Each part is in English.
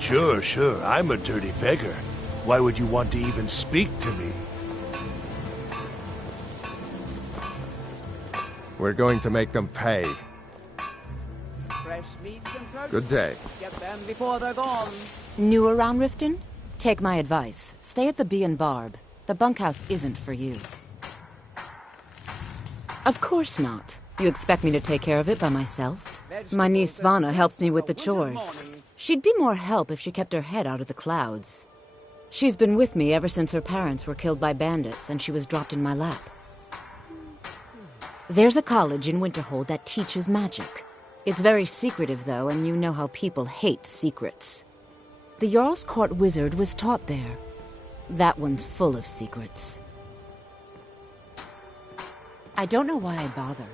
Sure, sure. I'm a dirty beggar. Why would you want to even speak to me? We're going to make them pay. Fresh meats and produce. Good day. Get them before they're gone. New around Riften? Take my advice. Stay at the Bee and Barb. The bunkhouse isn't for you. Of course not. You expect me to take care of it by myself? My niece Svana helps me with the chores. She'd be more help if she kept her head out of the clouds. She's been with me ever since her parents were killed by bandits and she was dropped in my lap. There's a college in Winterhold that teaches magic. It's very secretive, though, and you know how people hate secrets. The Jarl's Court wizard was taught there. That one's full of secrets. I don't know why I bother.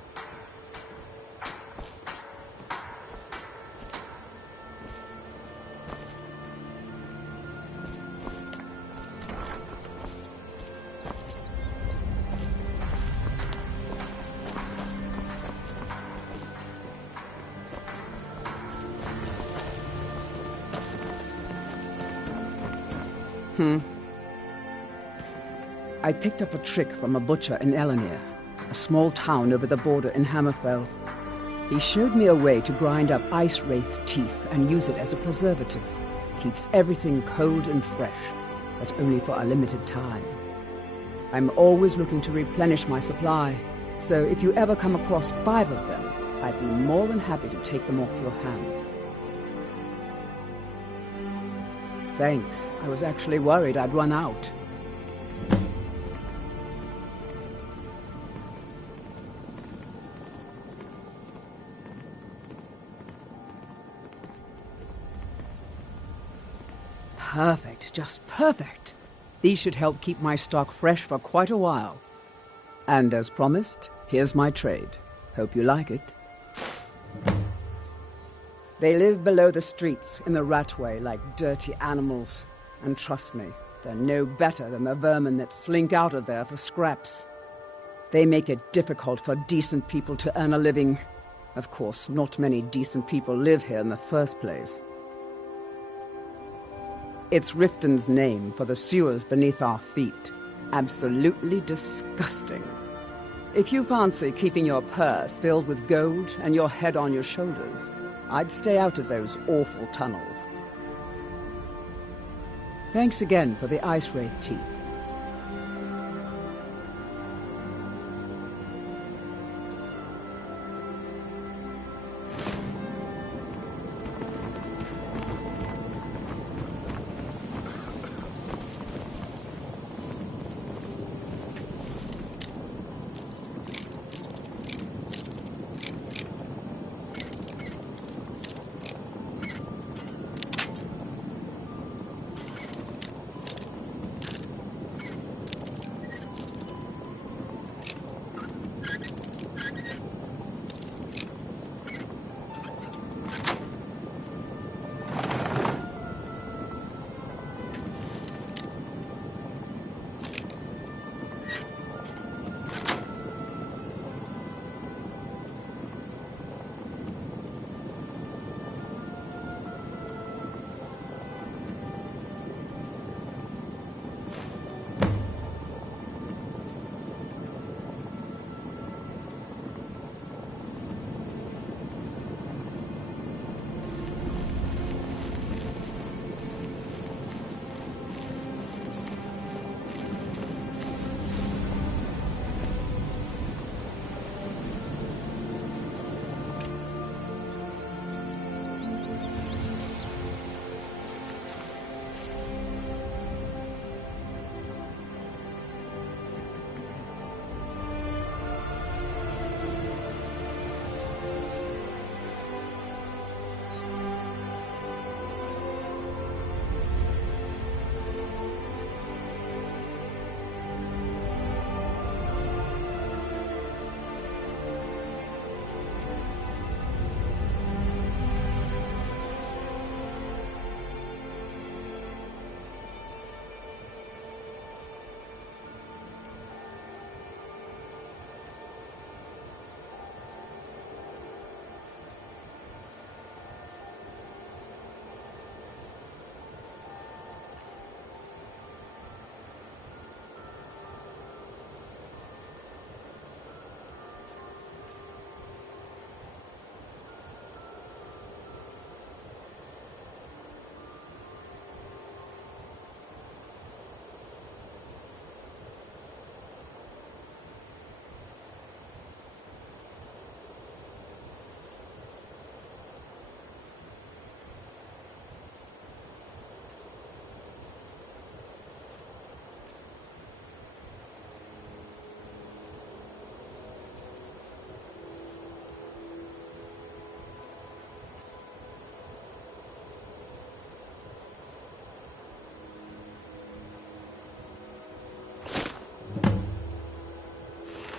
I picked up a trick from a butcher in Elenir, a small town over the border in Hammerfell. He showed me a way to grind up ice wraith teeth and use it as a preservative. Keeps everything cold and fresh, but only for a limited time. I'm always looking to replenish my supply, so if you ever come across 5 of them, I'd be more than happy to take them off your hands. Thanks. I was actually worried I'd run out. Perfect, just perfect. These should help keep my stock fresh for quite a while. And as promised, here's my trade. Hope you like it. They live below the streets in the ratway like dirty animals. And trust me, they're no better than the vermin that slink out of there for scraps. They make it difficult for decent people to earn a living. Of course, not many decent people live here in the first place. It's Riften's name for the sewers beneath our feet. Absolutely disgusting. If you fancy keeping your purse filled with gold and your head on your shoulders, I'd stay out of those awful tunnels. Thanks again for the ice wraith teeth.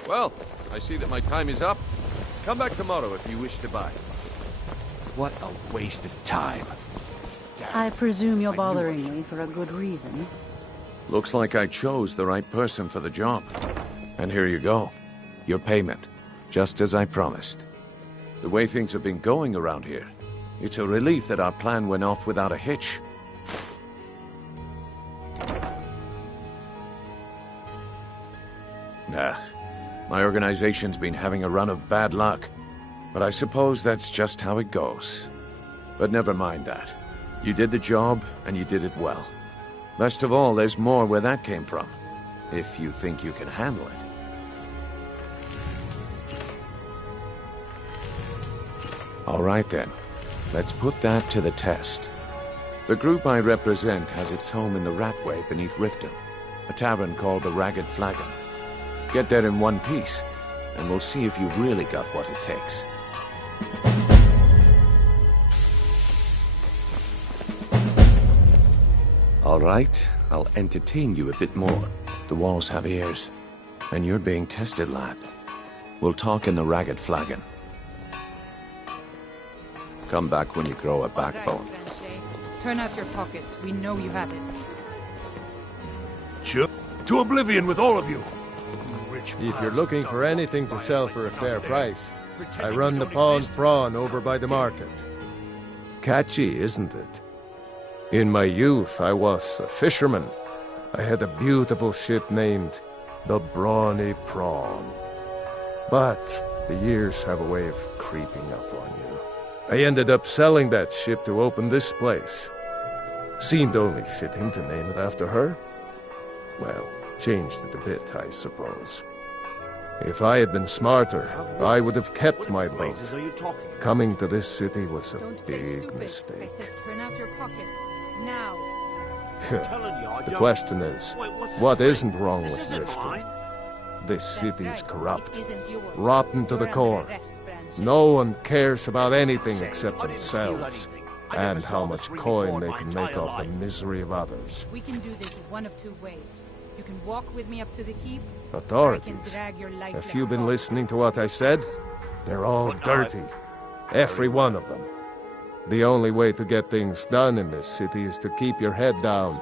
Well, I see that my time is up. Come back tomorrow if you wish to buy. What a waste of time. I presume you're bothering me for a good reason. Looks like I chose the right person for the job. And here you go. Your payment. Just as I promised. The way things have been going around here, it's a relief that our plan went off without a hitch. Nah. My organization's been having a run of bad luck. But I suppose that's just how it goes. But never mind that. You did the job, and you did it well. Best of all, there's more where that came from. If you think you can handle it. All right then. Let's put that to the test. The group I represent has its home in the Ratway beneath Riften, a tavern called the Ragged Flagon. Get there in one piece, and we'll see if you've really got what it takes. All right, I'll entertain you a bit more. The walls have ears, and you're being tested, lad. We'll talk in the Ragged Flagon. Come back when you grow a backbone. Turn out your pockets. We know you have it. Sure. To oblivion with all of you! If you're looking for anything to sell for a fair price, I run the pawned prawn over by the market. Catchy, isn't it? In my youth, I was a fisherman. I had a beautiful ship named the Brawny Prawn. But the years have a way of creeping up on you. I ended up selling that ship to open this place. Seemed only fitting to name it after her. Well, changed it a bit, I suppose. If I had been smarter, I would have kept my boat. Coming to this city was a big mistake. I said turn out your pockets. Now. The question is, what isn't wrong with Riften? This city is corrupt, rotten to the core. No one cares about anything except themselves, and how much coin they can make off the misery of others. We can do this one of two ways. You can walk with me up to the keep. Authorities, have you been listening to what I said? They're all dirty. Every one of them. The only way to get things done in this city is to keep your head down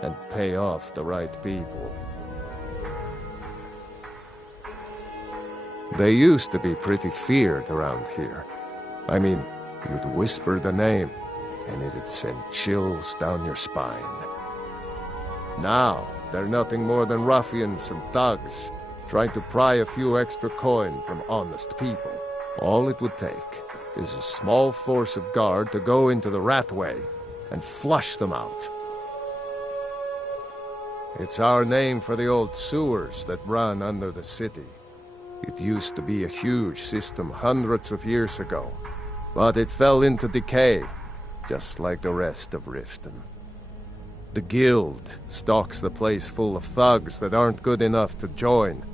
and pay off the right people. They used to be pretty feared around here. I mean, you'd whisper the name, and it'd send chills down your spine. Now, they're nothing more than ruffians and thugs, trying to pry a few extra coin from honest people. All it would take is a small force of guard to go into the Ratway and flush them out. It's our name for the old sewers that run under the city. It used to be a huge system hundreds of years ago, but it fell into decay, just like the rest of Riften. The Guild stocks the place full of thugs that aren't good enough to join,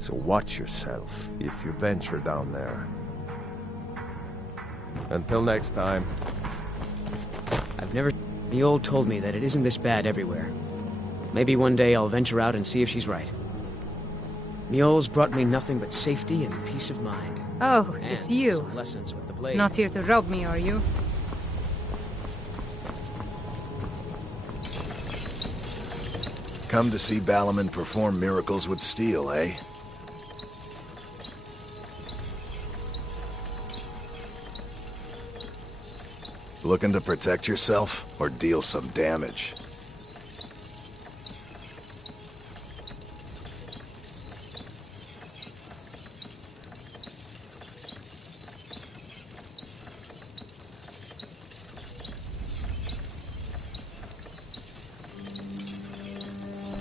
so watch yourself if you venture down there. Until next time. Mjol told me that it isn't this bad everywhere. Maybe one day I'll venture out and see if she's right. Mjol's brought me nothing but safety and peace of mind. Oh, And it's you. some lessons with the blade. Not here to rob me, are you? Come to see Balaman perform miracles with steel, eh? Looking to protect yourself, or deal some damage?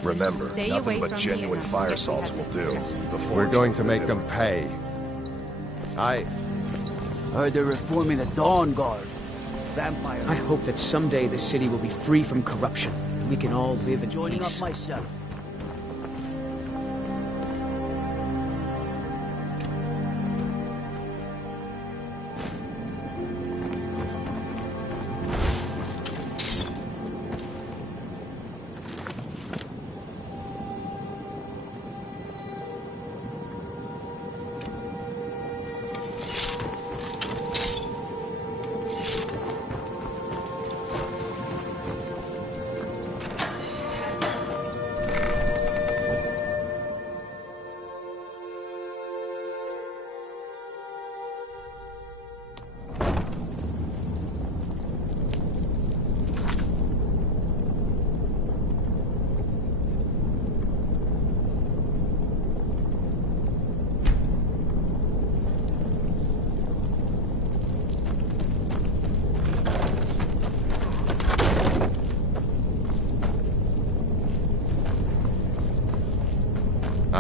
Remember, Stay nothing away but from me genuine and fire forget we salts had will this do. discussion. The We're forge going will to be make them different. pay. Heard they're reforming the Dawn Guard. Vampire. I hope that someday this city will be free from corruption, and we can all live in Joining peace. up myself.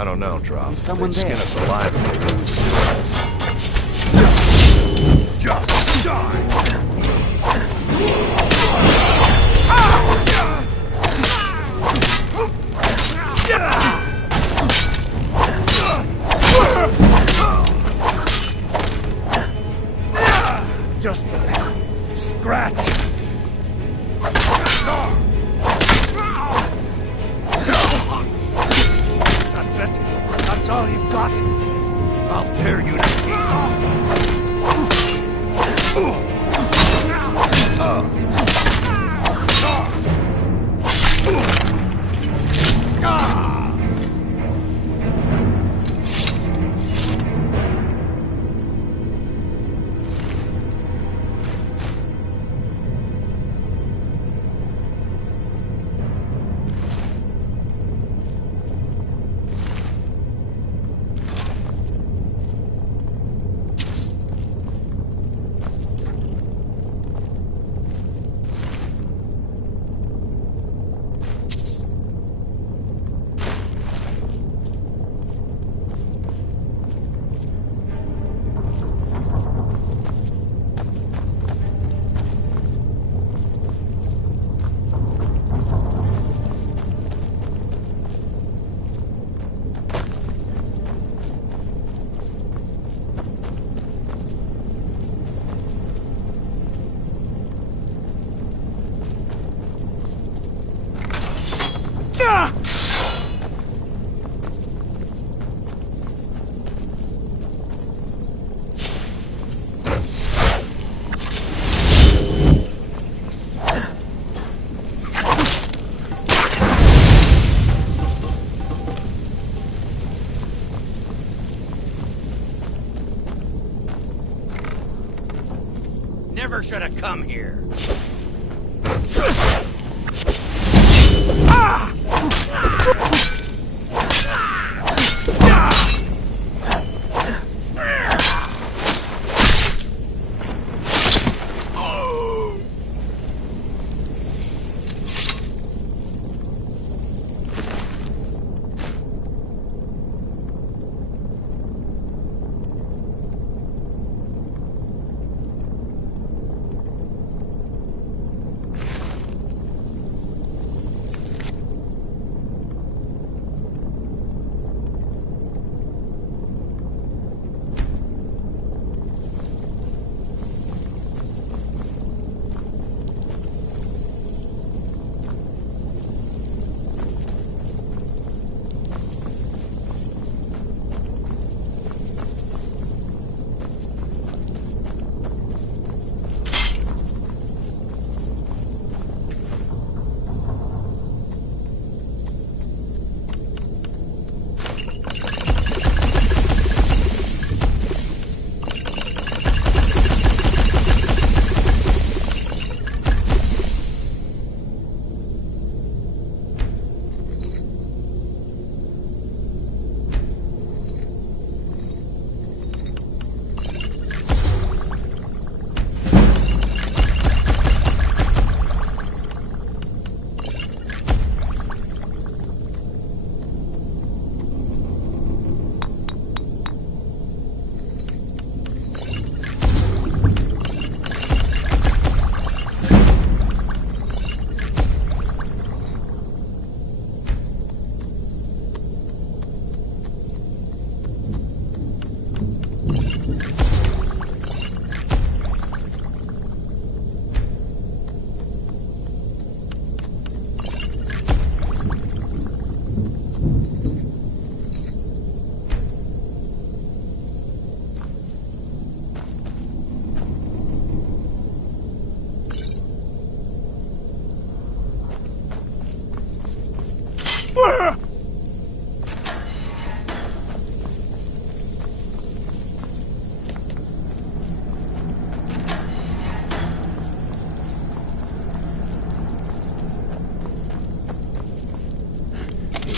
I don't know, Drop. Is someone They'd skin there? us alive if they didn't steal us. Just die! Just scratch. That's it? That's all you've got? I'll tear you to pieces. Never should have come here.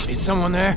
Is someone there?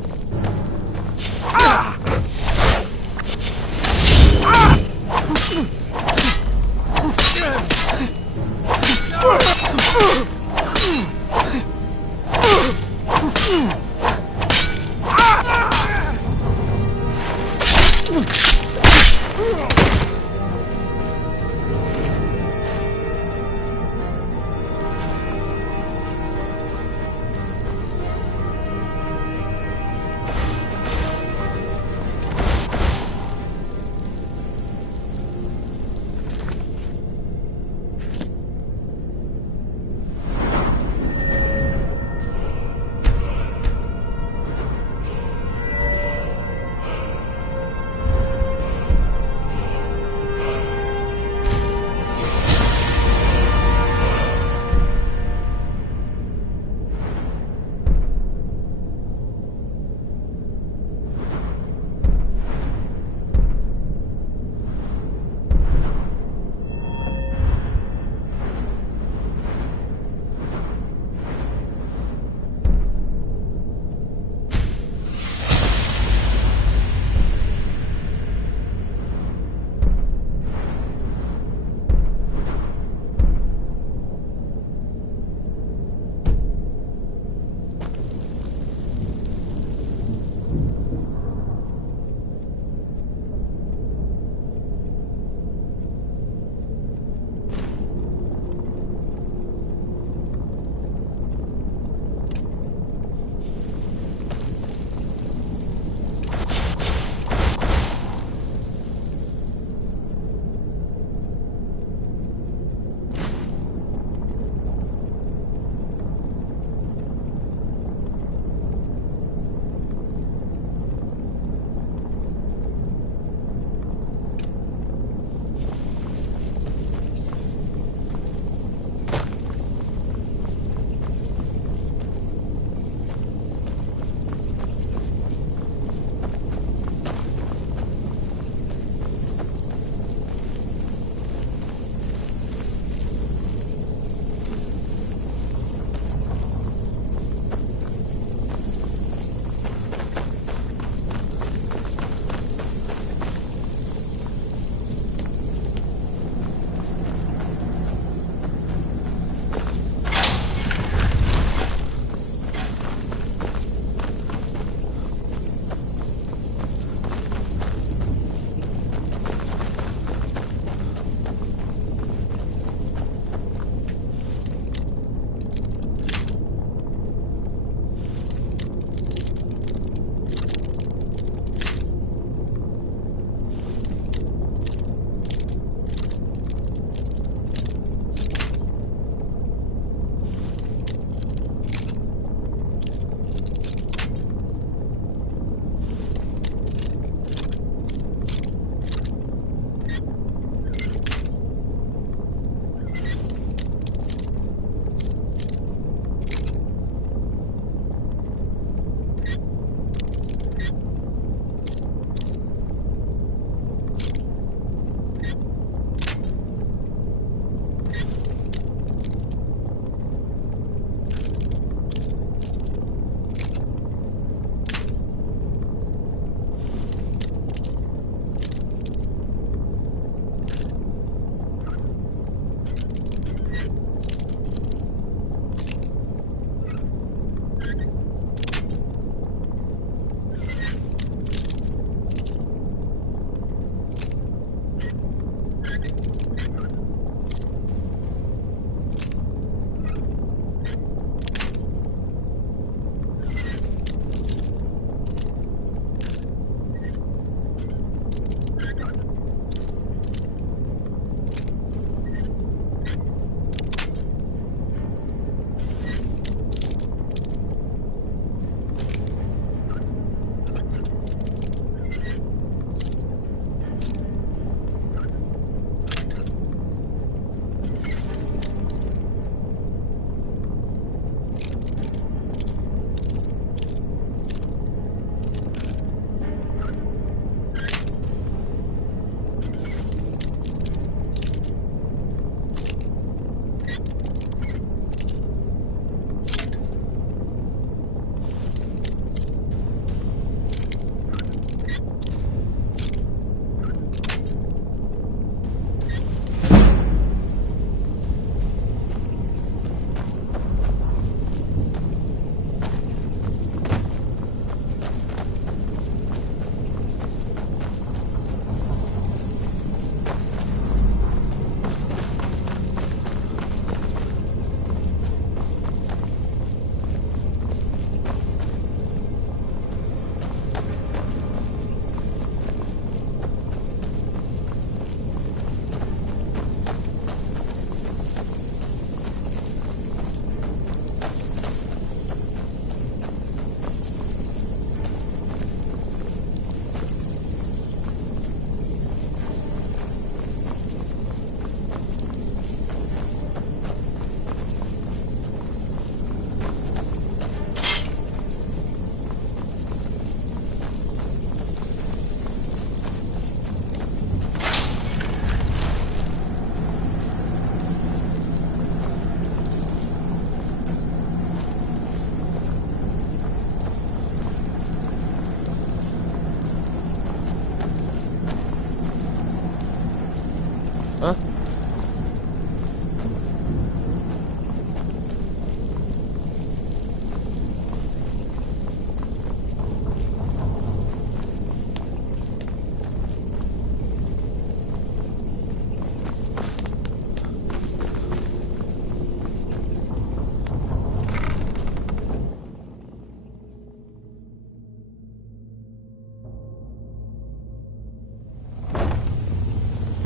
Huh?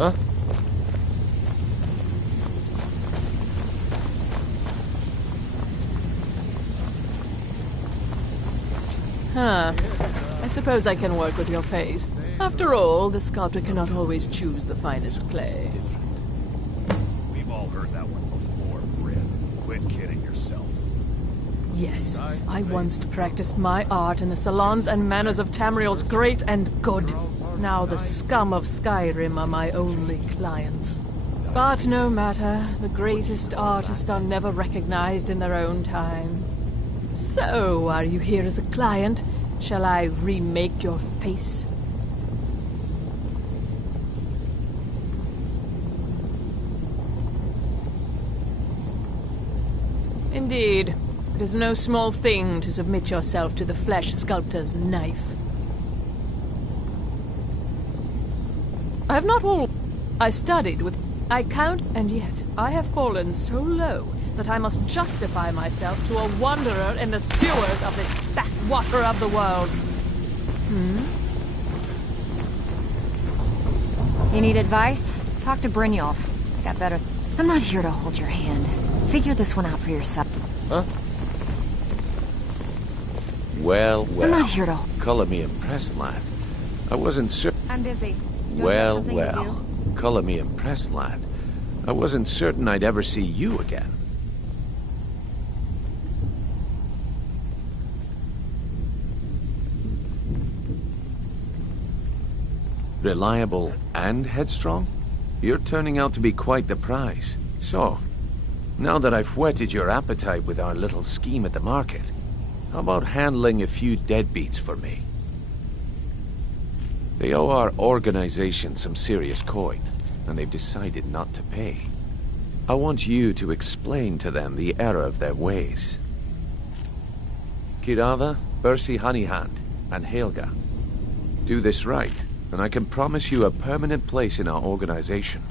Huh? Huh. I suppose I can work with your face. After all, the sculptor cannot always choose the finest clay. We've all heard that one before, Bryn. Quit kidding yourself. Yes, I once practiced my art in the salons and manners of Tamriel's great and good. Now the scum of Skyrim are my only clients. But no matter, the greatest artists are never recognized in their own time. So, are you here as a client? Shall I remake your face? Indeed. It is no small thing to submit yourself to the flesh sculptor's knife. I have not all... I studied with... I count, and yet I have fallen so low that I must justify myself to a wanderer in the sewers of this backwater of the world. You need advice? Talk to Brynjolf. I got better... I'm not here to hold your hand. Figure this one out for yourself. Huh? Well, I'm not here to... Color me impressed, lad. I wasn't certain... I'm busy. Don't you have something to do? Color me impressed, lad. I wasn't certain I'd ever see you again. Reliable and headstrong? You're turning out to be quite the prize. So, now that I've whetted your appetite with our little scheme at the market, how about handling a few deadbeats for me? They owe our organization some serious coin, and they've decided not to pay. I want you to explain to them the error of their ways. Kirava, Bersi Honeyhand, and Helga. Do this right, and I can promise you a permanent place in our organization.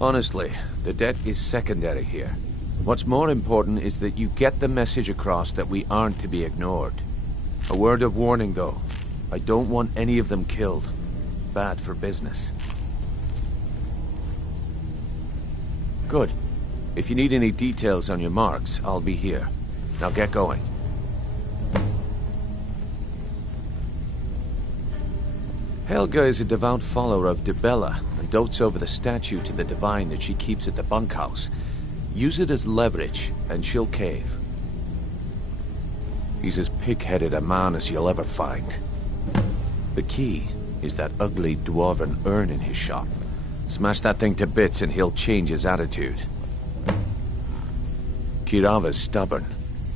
Honestly, the debt is secondary here. What's more important is that you get the message across that we aren't to be ignored. A word of warning, though. I don't want any of them killed. Bad for business. Good. If you need any details on your marks, I'll be here. Now get going. Helga is a devout follower of Dibella and dotes over the statue to the divine that she keeps at the bunkhouse. Use it as leverage, and she'll cave. He's as pig-headed a man as you'll ever find. The key is that ugly dwarven urn in his shop. Smash that thing to bits and he'll change his attitude. Kirava's stubborn,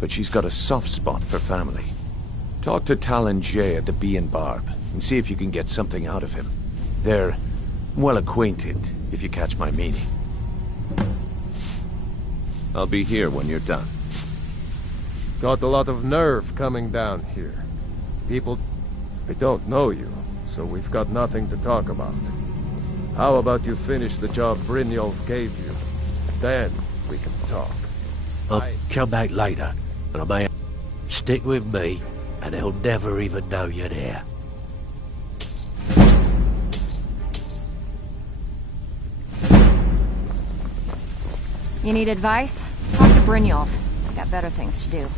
but she's got a soft spot for family. Talk to Talon Jay at the Bee and Barb, and see if you can get something out of him. They're well acquainted, if you catch my meaning. I'll be here when you're done. Got a lot of nerve coming down here. People... I don't know you, so we've got nothing to talk about. How about you finish the job Brynjolf gave you? Then we can talk. I'll come back later, but I may... Stick with me, and they'll never even know you're there. You need advice? Talk to Brynjolf. I got better things to do.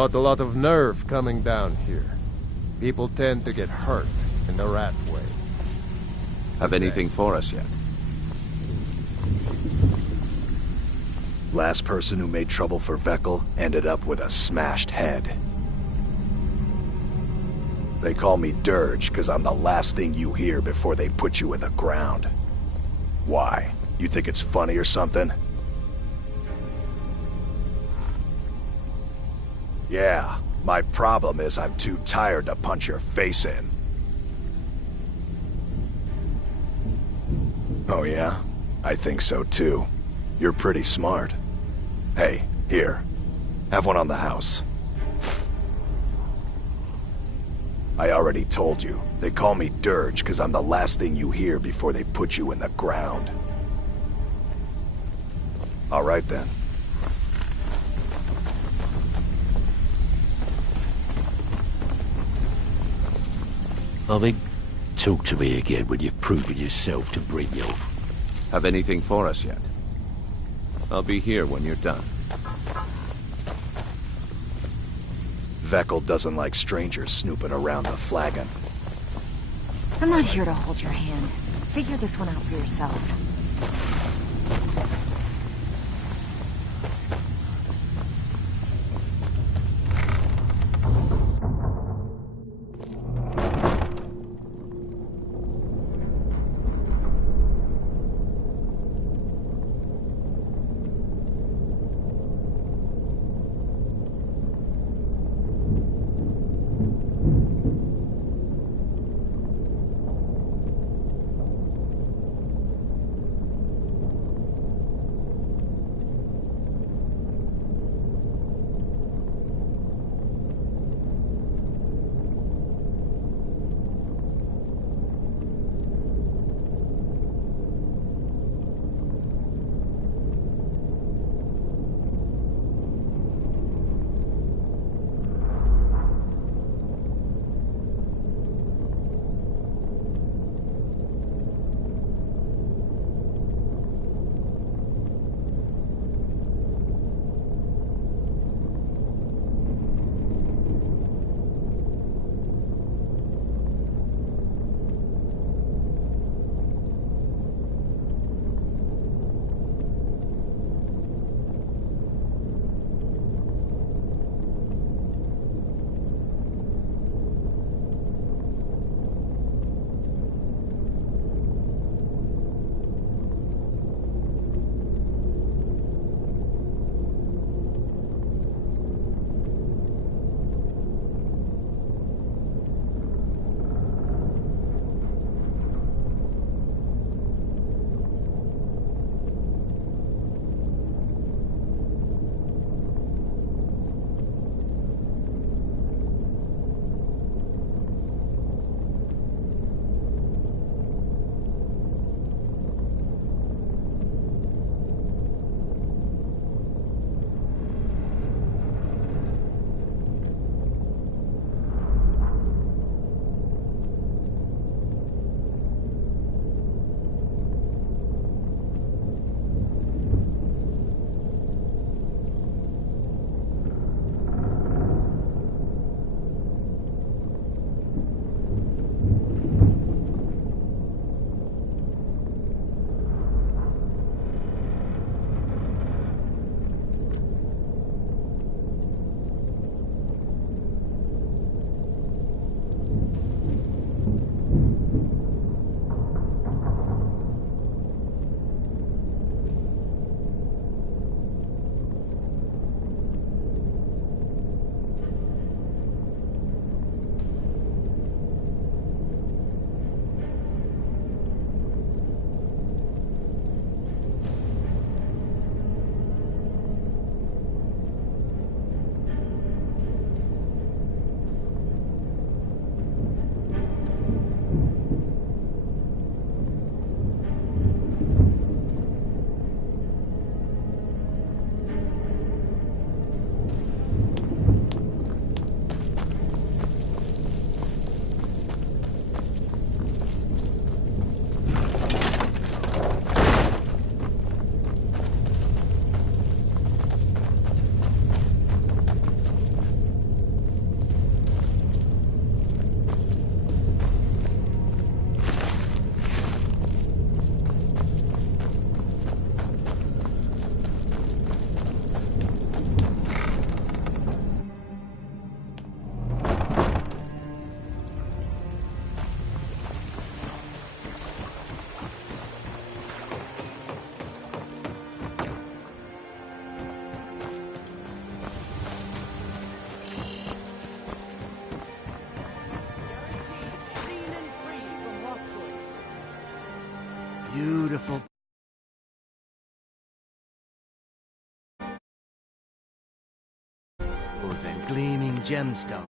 caught a lot of nerve coming down here. People tend to get hurt in the rat way. Have anything for us yet? Last person who made trouble for Vekel ended up with a smashed head. They call me Dirge because I'm the last thing you hear before they put you in the ground. Why? You think it's funny or something? Yeah, my problem is I'm too tired to punch your face in. Oh yeah? I think so too. You're pretty smart. Hey, here. Have one on the house. I already told you. They call me Dirge because I'm the last thing you hear before they put you in the ground. All right then. I think, talk to me again when you've proven yourself to Brynjolf. Have anything for us yet? I'll be here when you're done. Vekel doesn't like strangers snooping around the flagon. I'm not here to hold your hand. Figure this one out for yourself. Beautiful. Those and gleaming gemstones.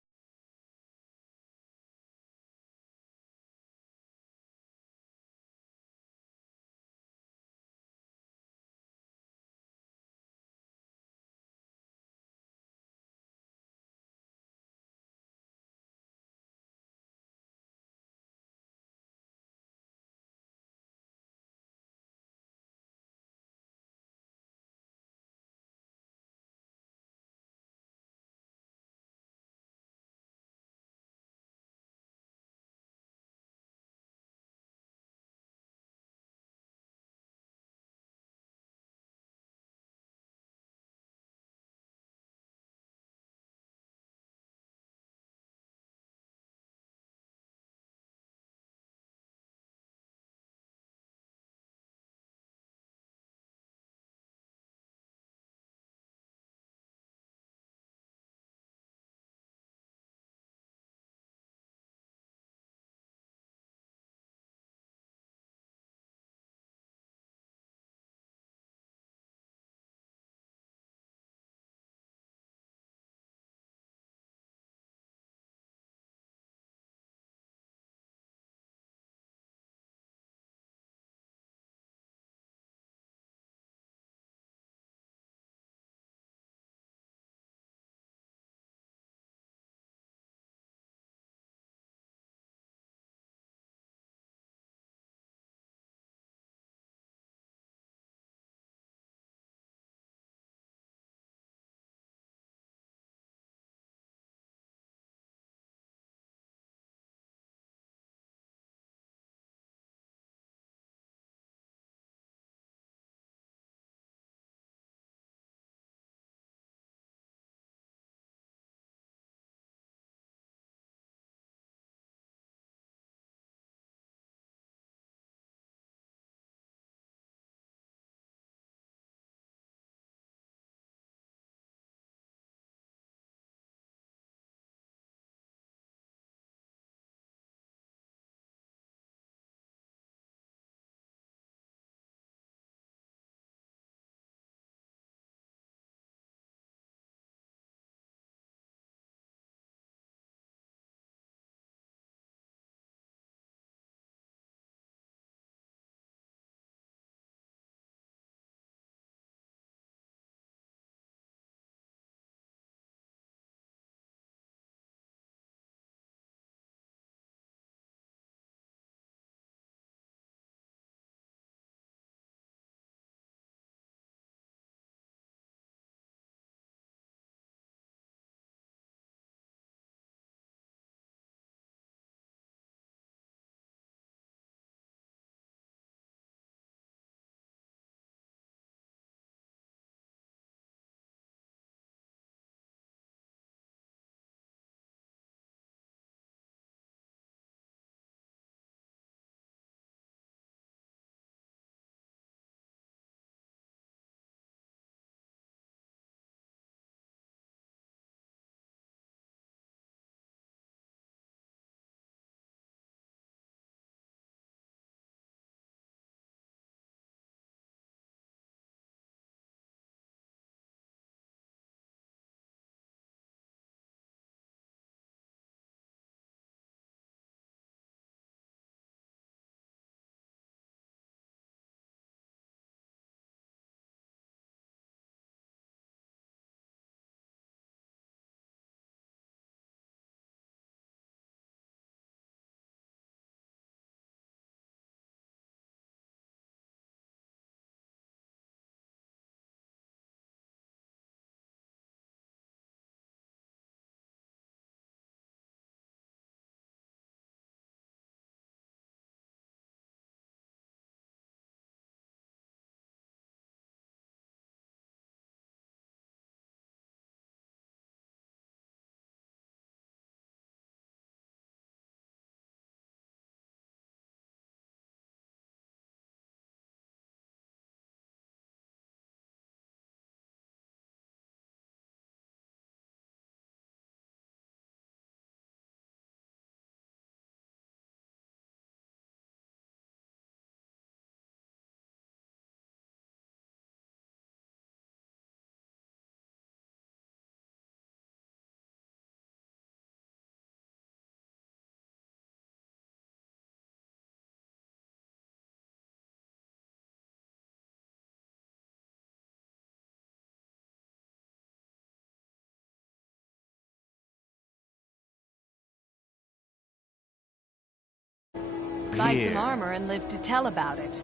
buy here. some armor and live to tell about it.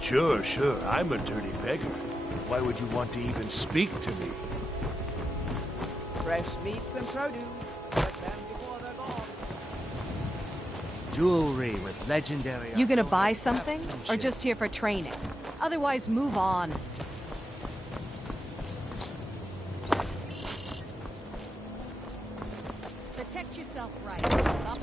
Sure, sure. I'm a dirty beggar. Why would you want to even speak to me? Fresh meats and produce. Get them before they're gone. Jewelry with legendary... You gonna buy something? Or just here for training? Otherwise, move on. Protect yourself right. Up.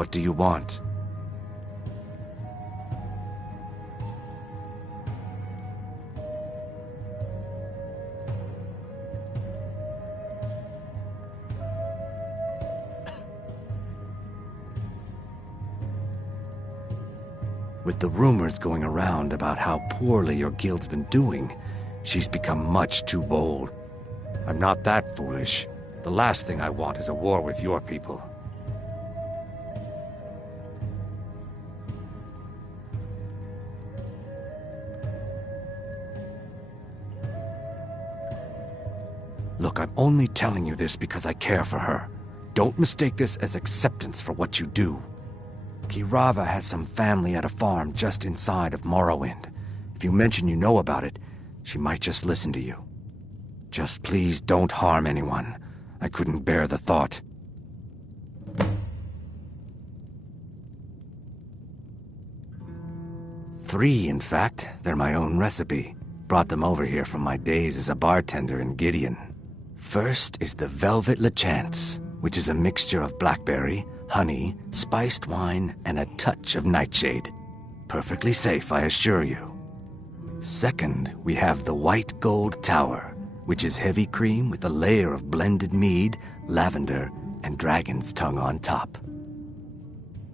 What do you want? With the rumors going around about how poorly your guild's been doing, she's become much too bold. I'm not that foolish. The last thing I want is a war with your people. Look, I'm only telling you this because I care for her. Don't mistake this as acceptance for what you do. Kirava has some family at a farm just inside of Morrowind. If you mention you know about it, she might just listen to you. Just please don't harm anyone. I couldn't bear the thought. Three, in fact. They're my own recipe. Brought them over here from my days as a bartender in Gideon. First is the Velvet Lechance, which is a mixture of blackberry, honey, spiced wine, and a touch of nightshade. Perfectly safe, I assure you. Second, we have the White Gold Tower, which is heavy cream with a layer of blended mead, lavender, and dragon's tongue on top.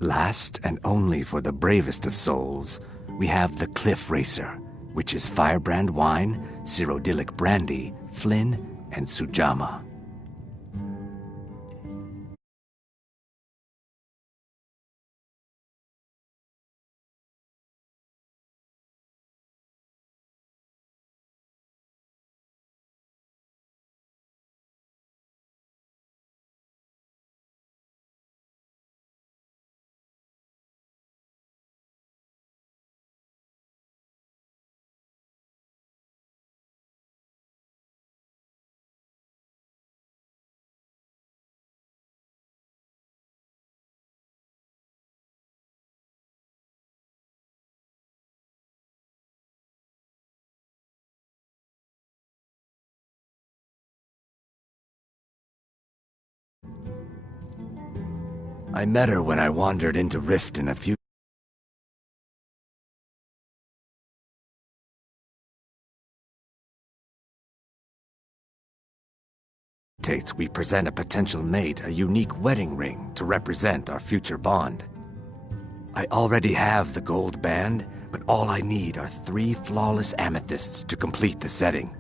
Last, and only for the bravest of souls, we have the Cliff Racer, which is firebrand wine, cyrodiilic brandy, Flynn, and Sujamma. I met her when I wandered into Rift in a few... we present a potential mate a unique wedding ring to represent our future bond. I already have the gold band, but all I need are 3 flawless amethysts to complete the setting.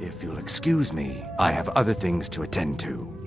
If you'll excuse me, I have other things to attend to.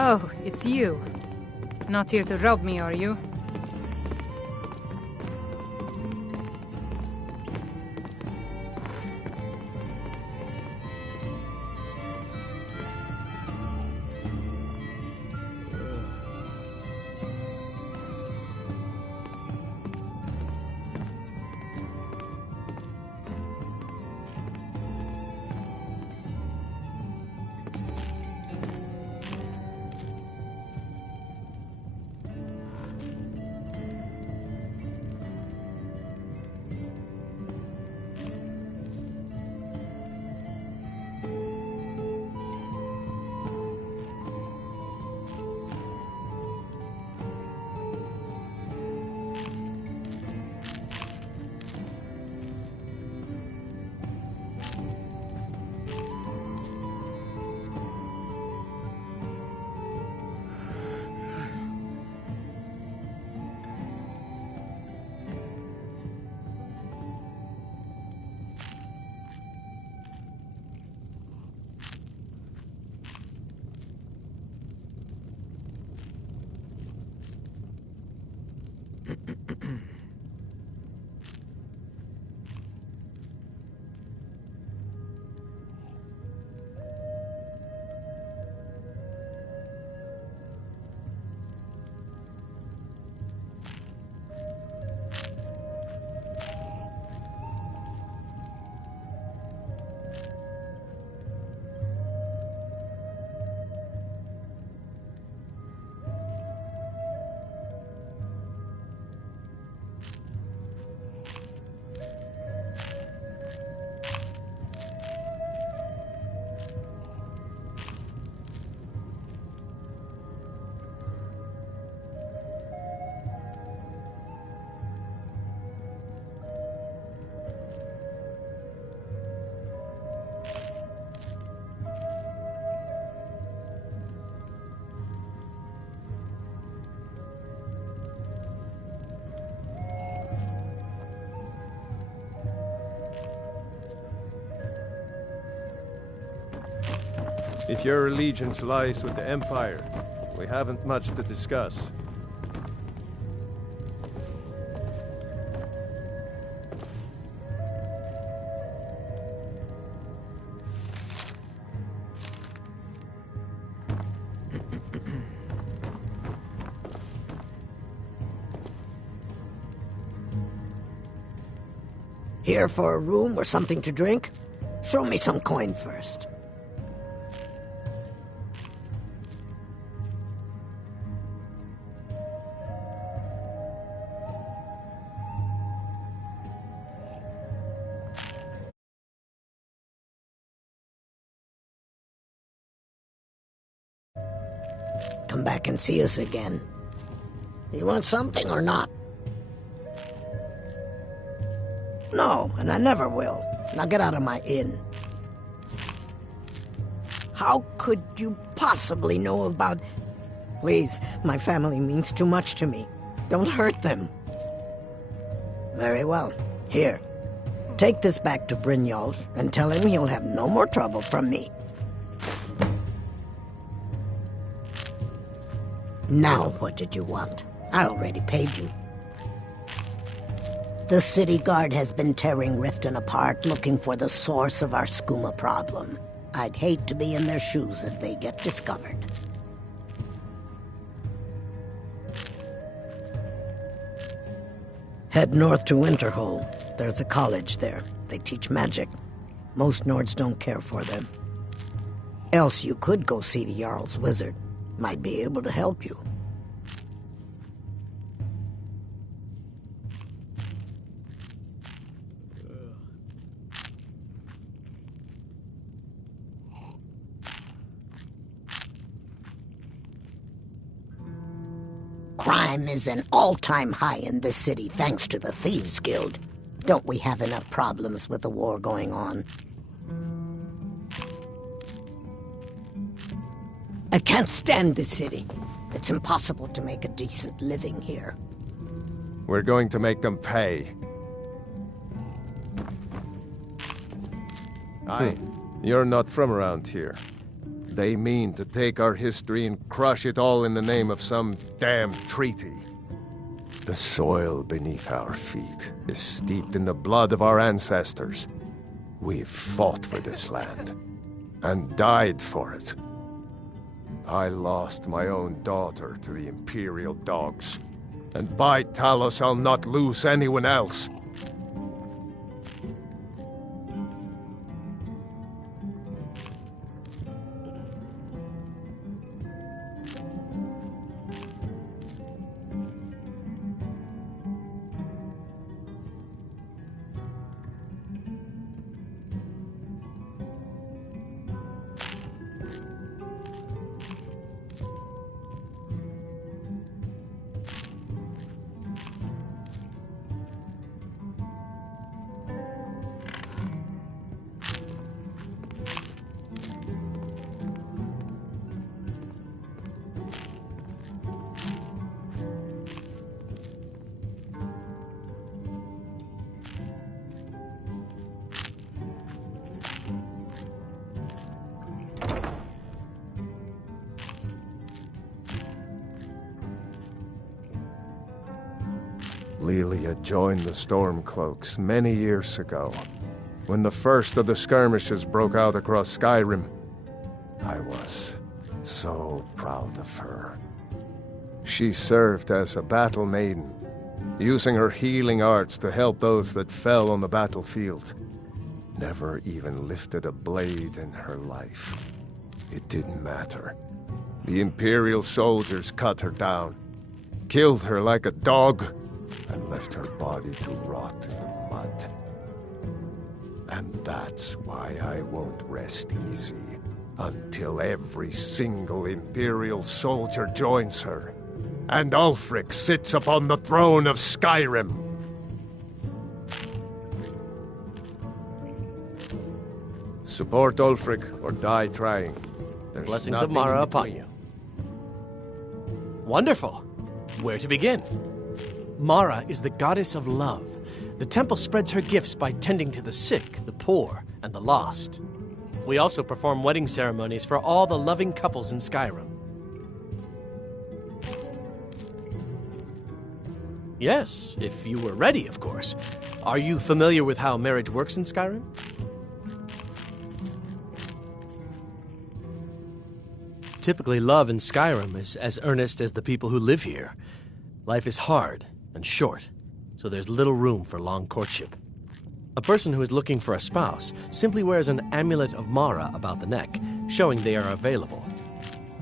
Oh, it's you. Not here to rob me, are you? If your allegiance lies with the Empire, we haven't much to discuss. Here for a room or something to drink? Show me some coin first. Come back and see us again. You want something or not? No, and I never will. Now get out of my inn. How could you possibly know about... Please, my family means too much to me. Don't hurt them. Very well. Here. Take this back to Brynjolf and tell him he'll have no more trouble from me. Now what did you want? I already paid you. The city guard has been tearing Riften apart, looking for the source of our skooma problem. I'd hate to be in their shoes if they get discovered. Head north to Winterhold. There's a college there. They teach magic. Most Nords don't care for them. Else you could go see the Jarl's wizard. Might be able to help you. Crime is an all-time high in this city thanks to the Thieves Guild. Don't we have enough problems with the war going on? I can't stand this city. It's impossible to make a decent living here. We're going to make them pay. Aye, you're not from around here. They mean to take our history and crush it all in the name of some damn treaty. The soil beneath our feet is steeped in the blood of our ancestors. We've fought for this land and died for it. I lost my own daughter to the Imperial dogs, and by Talos I'll not lose anyone else. Lelia joined the Stormcloaks many years ago, when the first of the skirmishes broke out across Skyrim. I was so proud of her. She served as a battle maiden, using her healing arts to help those that fell on the battlefield. Never even lifted a blade in her life. It didn't matter. The Imperial soldiers cut her down, killed her like a dog, and left her body to rot in the mud. And that's why I won't rest easy until every single Imperial soldier joins her, and Ulfric sits upon the throne of Skyrim. Support Ulfric or die trying. There's Blessings of nothing Mara in upon between. you. Wonderful. Where to begin? Mara is the goddess of love. The temple spreads her gifts by tending to the sick, the poor, and the lost. We also perform wedding ceremonies for all the loving couples in Skyrim. Yes, if you were ready, of course. Are you familiar with how marriage works in Skyrim? Typically, love in Skyrim is as earnest as the people who live here. Life is hard and short, so there's little room for long courtship. A person who is looking for a spouse simply wears an amulet of Mara about the neck, showing they are available.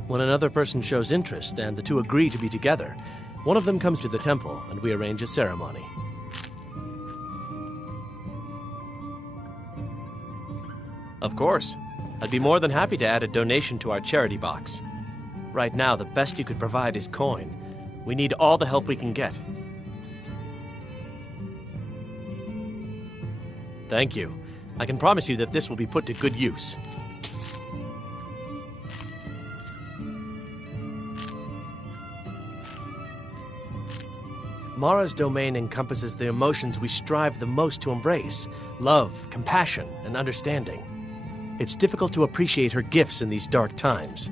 When another person shows interest and the two agree to be together, one of them comes to the temple and we arrange a ceremony. Of course. I'd be more than happy to add a donation to our charity box. Right now, the best you could provide is coin. We need all the help we can get. Thank you. I can promise you that this will be put to good use. Mara's domain encompasses the emotions we strive the most to embrace: love, compassion, and understanding. It's difficult to appreciate her gifts in these dark times,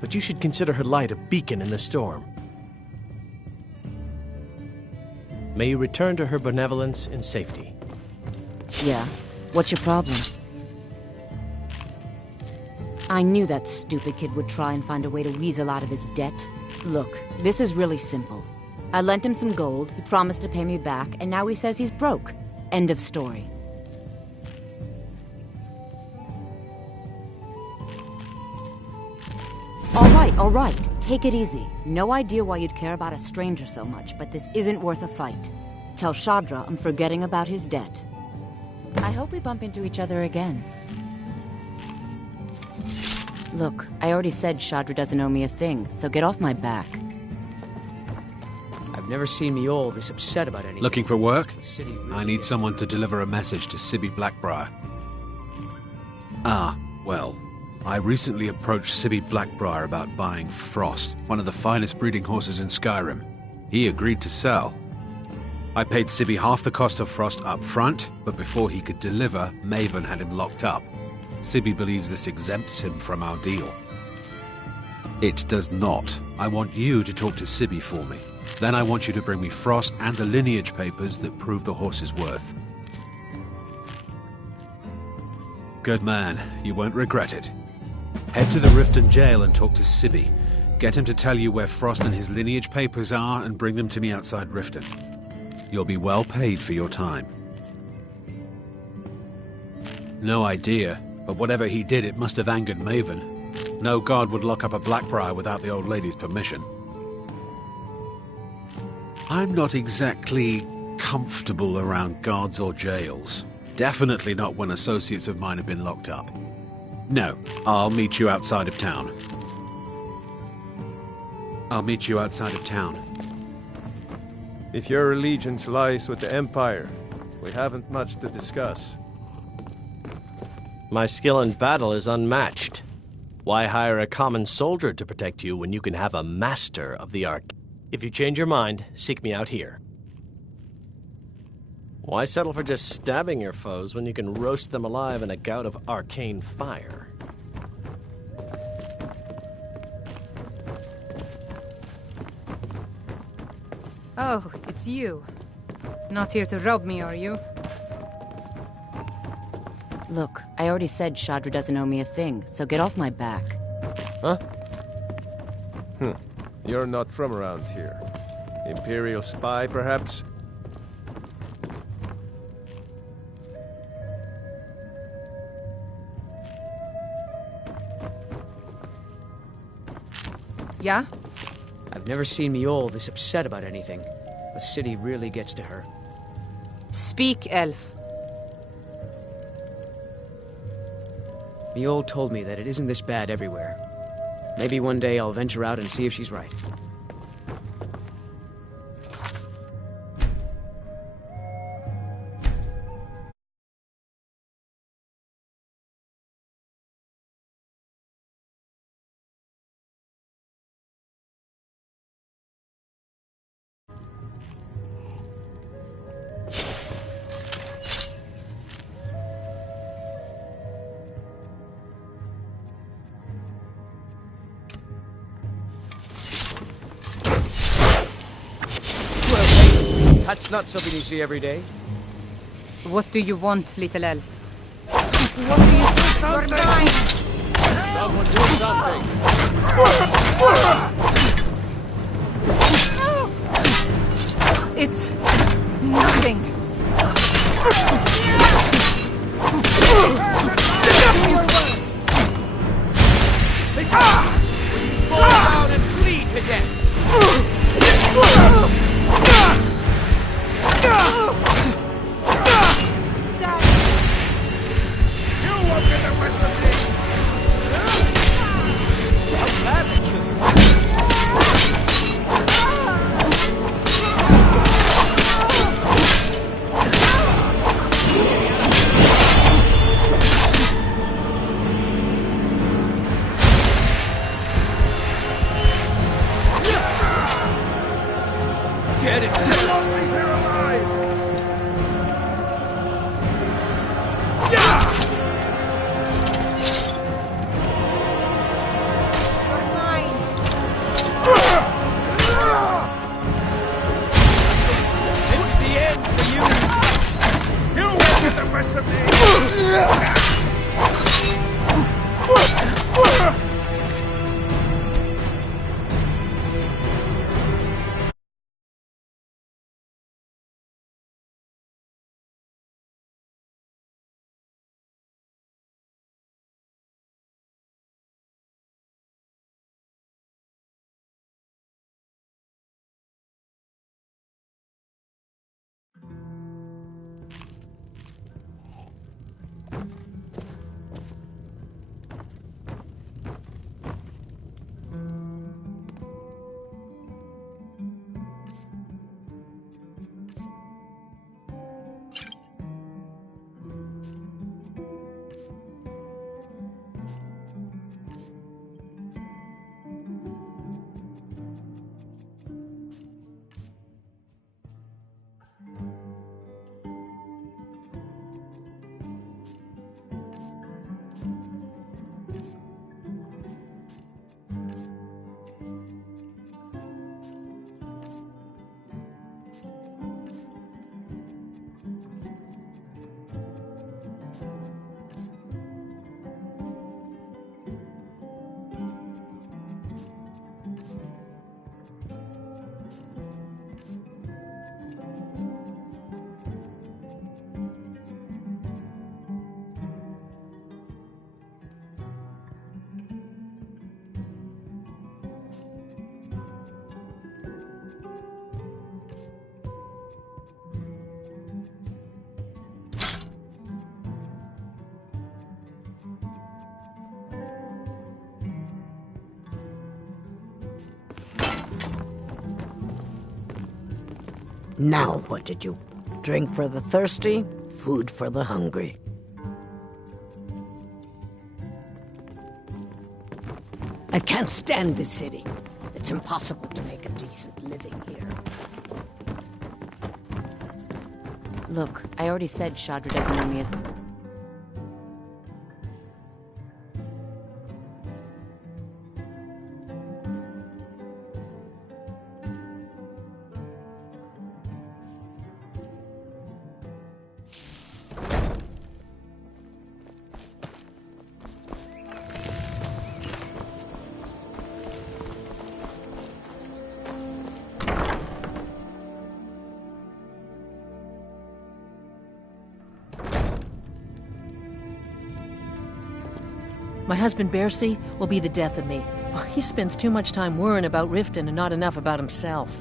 but you should consider her light a beacon in the storm. May you return to her benevolence in safety. Yeah? What's your problem? I knew that stupid kid would try and find a way to weasel out of his debt. Look, this is really simple. I lent him some gold, he promised to pay me back, and now he says he's broke. End of story. All right. Take it easy. No idea why you'd care about a stranger so much, but this isn't worth a fight. Tell Shadra I'm forgetting about his debt. I hope we bump into each other again. Look, I already said Shadra doesn't owe me a thing, so get off my back. I've never seen Mjol this upset about anything. Looking for work? The city really I need is- someone to deliver a message to Sibby Blackbriar. Well, I recently approached Sibby Blackbriar about buying Frost, one of the finest breeding horses in Skyrim. He agreed to sell. I paid Sibby half the cost of Frost up front, but before he could deliver, Maven had him locked up. Sibby believes this exempts him from our deal. It does not. I want you to talk to Sibby for me. Then I want you to bring me Frost and the lineage papers that prove the horse's worth. Good man. You won't regret it. Head to the Riften jail and talk to Sibby. Get him to tell you where Frost and his lineage papers are and bring them to me outside Riften. You'll be well paid for your time. No idea, but whatever he did, it must have angered Maven. No guard would lock up a Blackbriar without the old lady's permission. I'm not exactly comfortable around guards or jails. Definitely not when associates of mine have been locked up. No, I'll meet you outside of town. If your allegiance lies with the Empire, we haven't much to discuss. My skill in battle is unmatched. Why hire a common soldier to protect you when you can have a master of the arc? If you change your mind, seek me out here. Why settle for just stabbing your foes when you can roast them alive in a gout of arcane fire? Oh, it's you. Not here to rob me, are you? Look, I already said Shadra doesn't owe me a thing, so get off my back. Huh? You're not from around here. Imperial spy, perhaps? Yeah? I've never seen Mjol this upset about anything. The city really gets to her. Speak, elf. Mjol told me that it isn't this bad everywhere. Maybe one day I'll venture out and see if she's right. That's not something you see every day. What do you want, little elf? What do you do something? Someone do something! It's nothing. Do your worst! Listen! Fall down and bleed to death! You won't get the rest of me! I'll gladly kill you. Dead and you won't leave here alive! Yeah! You're mine. This is the end for you! You won't get the rest of me! Now what did you? Drink for the thirsty, food for the hungry. I can't stand this city. It's impossible to make a decent living here. Look, I already said Shadra doesn't owe me a... My husband Bercy will be the death of me. He spends too much time worrying about Riften and not enough about himself.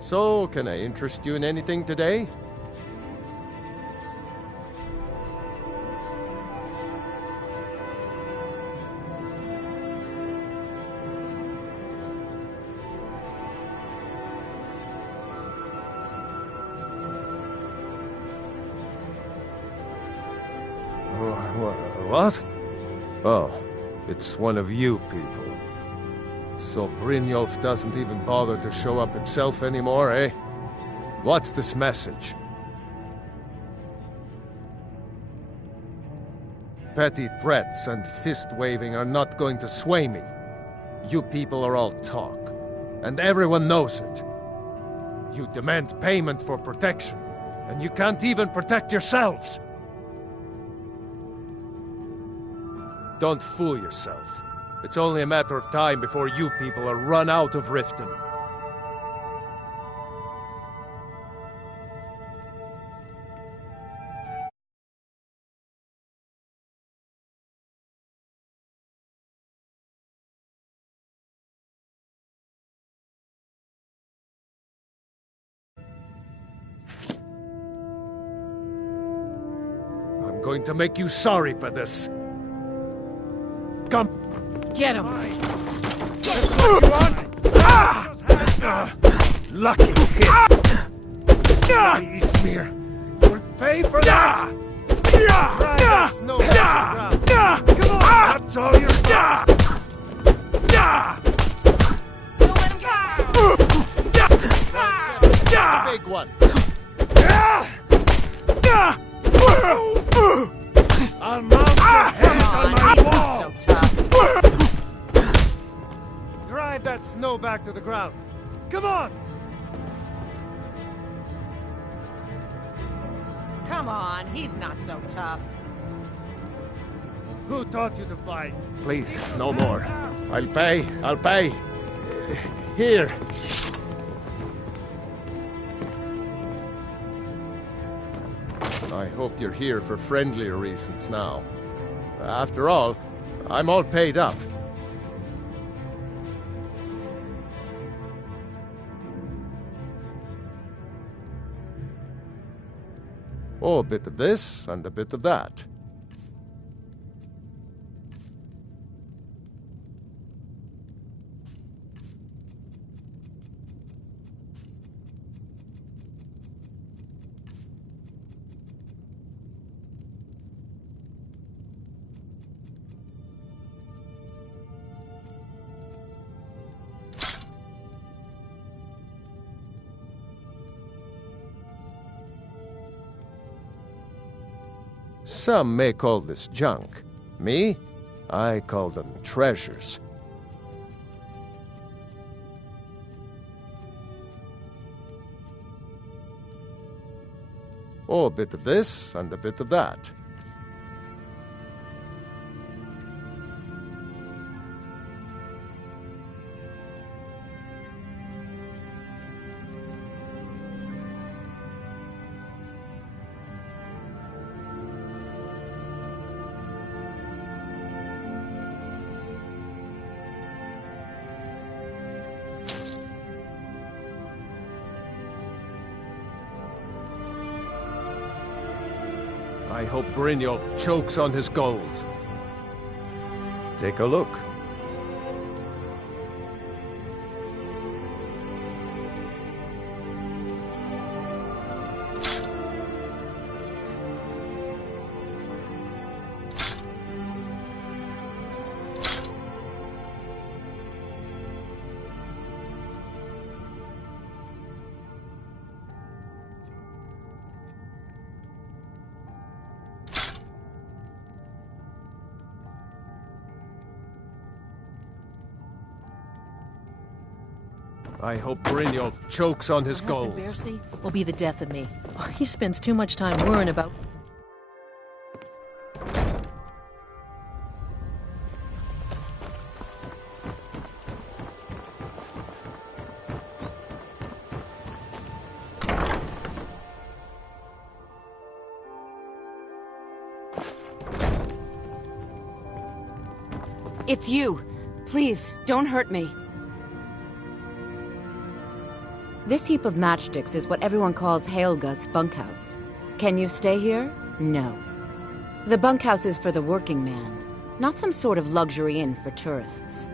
So, can I interest you in anything today? What? Oh, it's one of you people. So Brynjolf doesn't even bother to show up himself anymore, eh? What's this message? Petty threats and fist-waving are not going to sway me. You people are all talk, and everyone knows it. You demand payment for protection, and you can't even protect yourselves. Don't fool yourself. It's only a matter of time before you people are run out of Riften. I'm going to make you sorry for this. Come. Get him! That's what you want? Lucky hit! Smear! You'll pay for that! Right, there's no ground. Come on! That's all you got! Don't let him get Big one! I'll mount your head on my wall! so tough. Drive that snow back to the ground. Come on! Come on, he's not so tough. Who taught you to fight? Please, no more. I'll pay. Here. I hope you're here for friendlier reasons now. After all, I'm all paid up. Oh, a bit of this and a bit of that. Some may call this junk. Me? I call them treasures. Oh, a bit of this and a bit of that. I hope Brynjolf chokes on his gold. Take a look. I hope Brynjolf chokes on his gold. My husband Bercy will be the death of me. He spends too much time worrying about... It's you. Please, don't hurt me. This heap of matchsticks is what everyone calls Helga's bunkhouse. Can you stay here? No. The bunkhouse is for the working man, not some sort of luxury inn for tourists.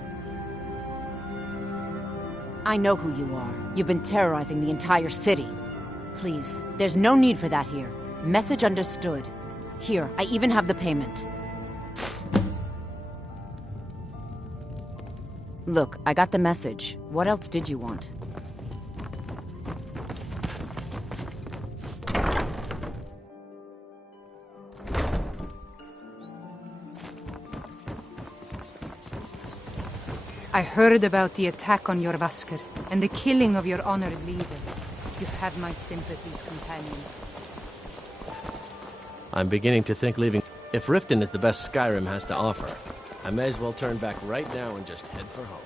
I know who you are. You've been terrorizing the entire city. Please, there's no need for that here. Message understood. Here, I even have the payment. Look, I got the message. What else did you want? I heard about the attack on your Vasker and the killing of your honored leader. You have my sympathies, companion. I'm beginning to think leaving... If Riften is the best Skyrim has to offer, I may as well turn back right now and just head for home.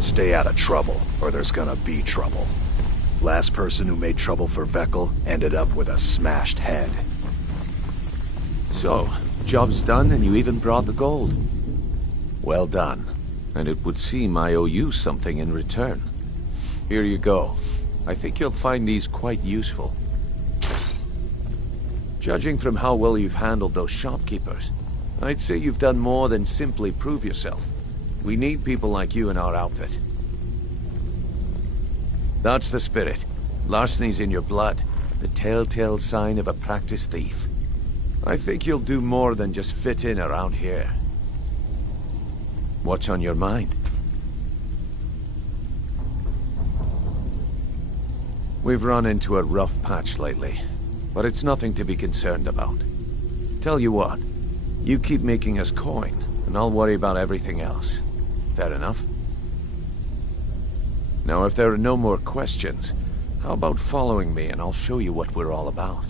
Stay out of trouble, or there's gonna be trouble. Last person who made trouble for Veckel ended up with a smashed head. So, job's done and you even brought the gold. Well done. And it would seem I owe you something in return. Here you go. I think you'll find these quite useful. Judging from how well you've handled those shopkeepers, I'd say you've done more than simply prove yourself. We need people like you in our outfit. That's the spirit. Larceny's in your blood. The telltale sign of a practiced thief. I think you'll do more than just fit in around here. What's on your mind? We've run into a rough patch lately, but it's nothing to be concerned about. Tell you what, you keep making us coin, and I'll worry about everything else. Fair enough? Now, if there are no more questions, how about following me and I'll show you what we're all about?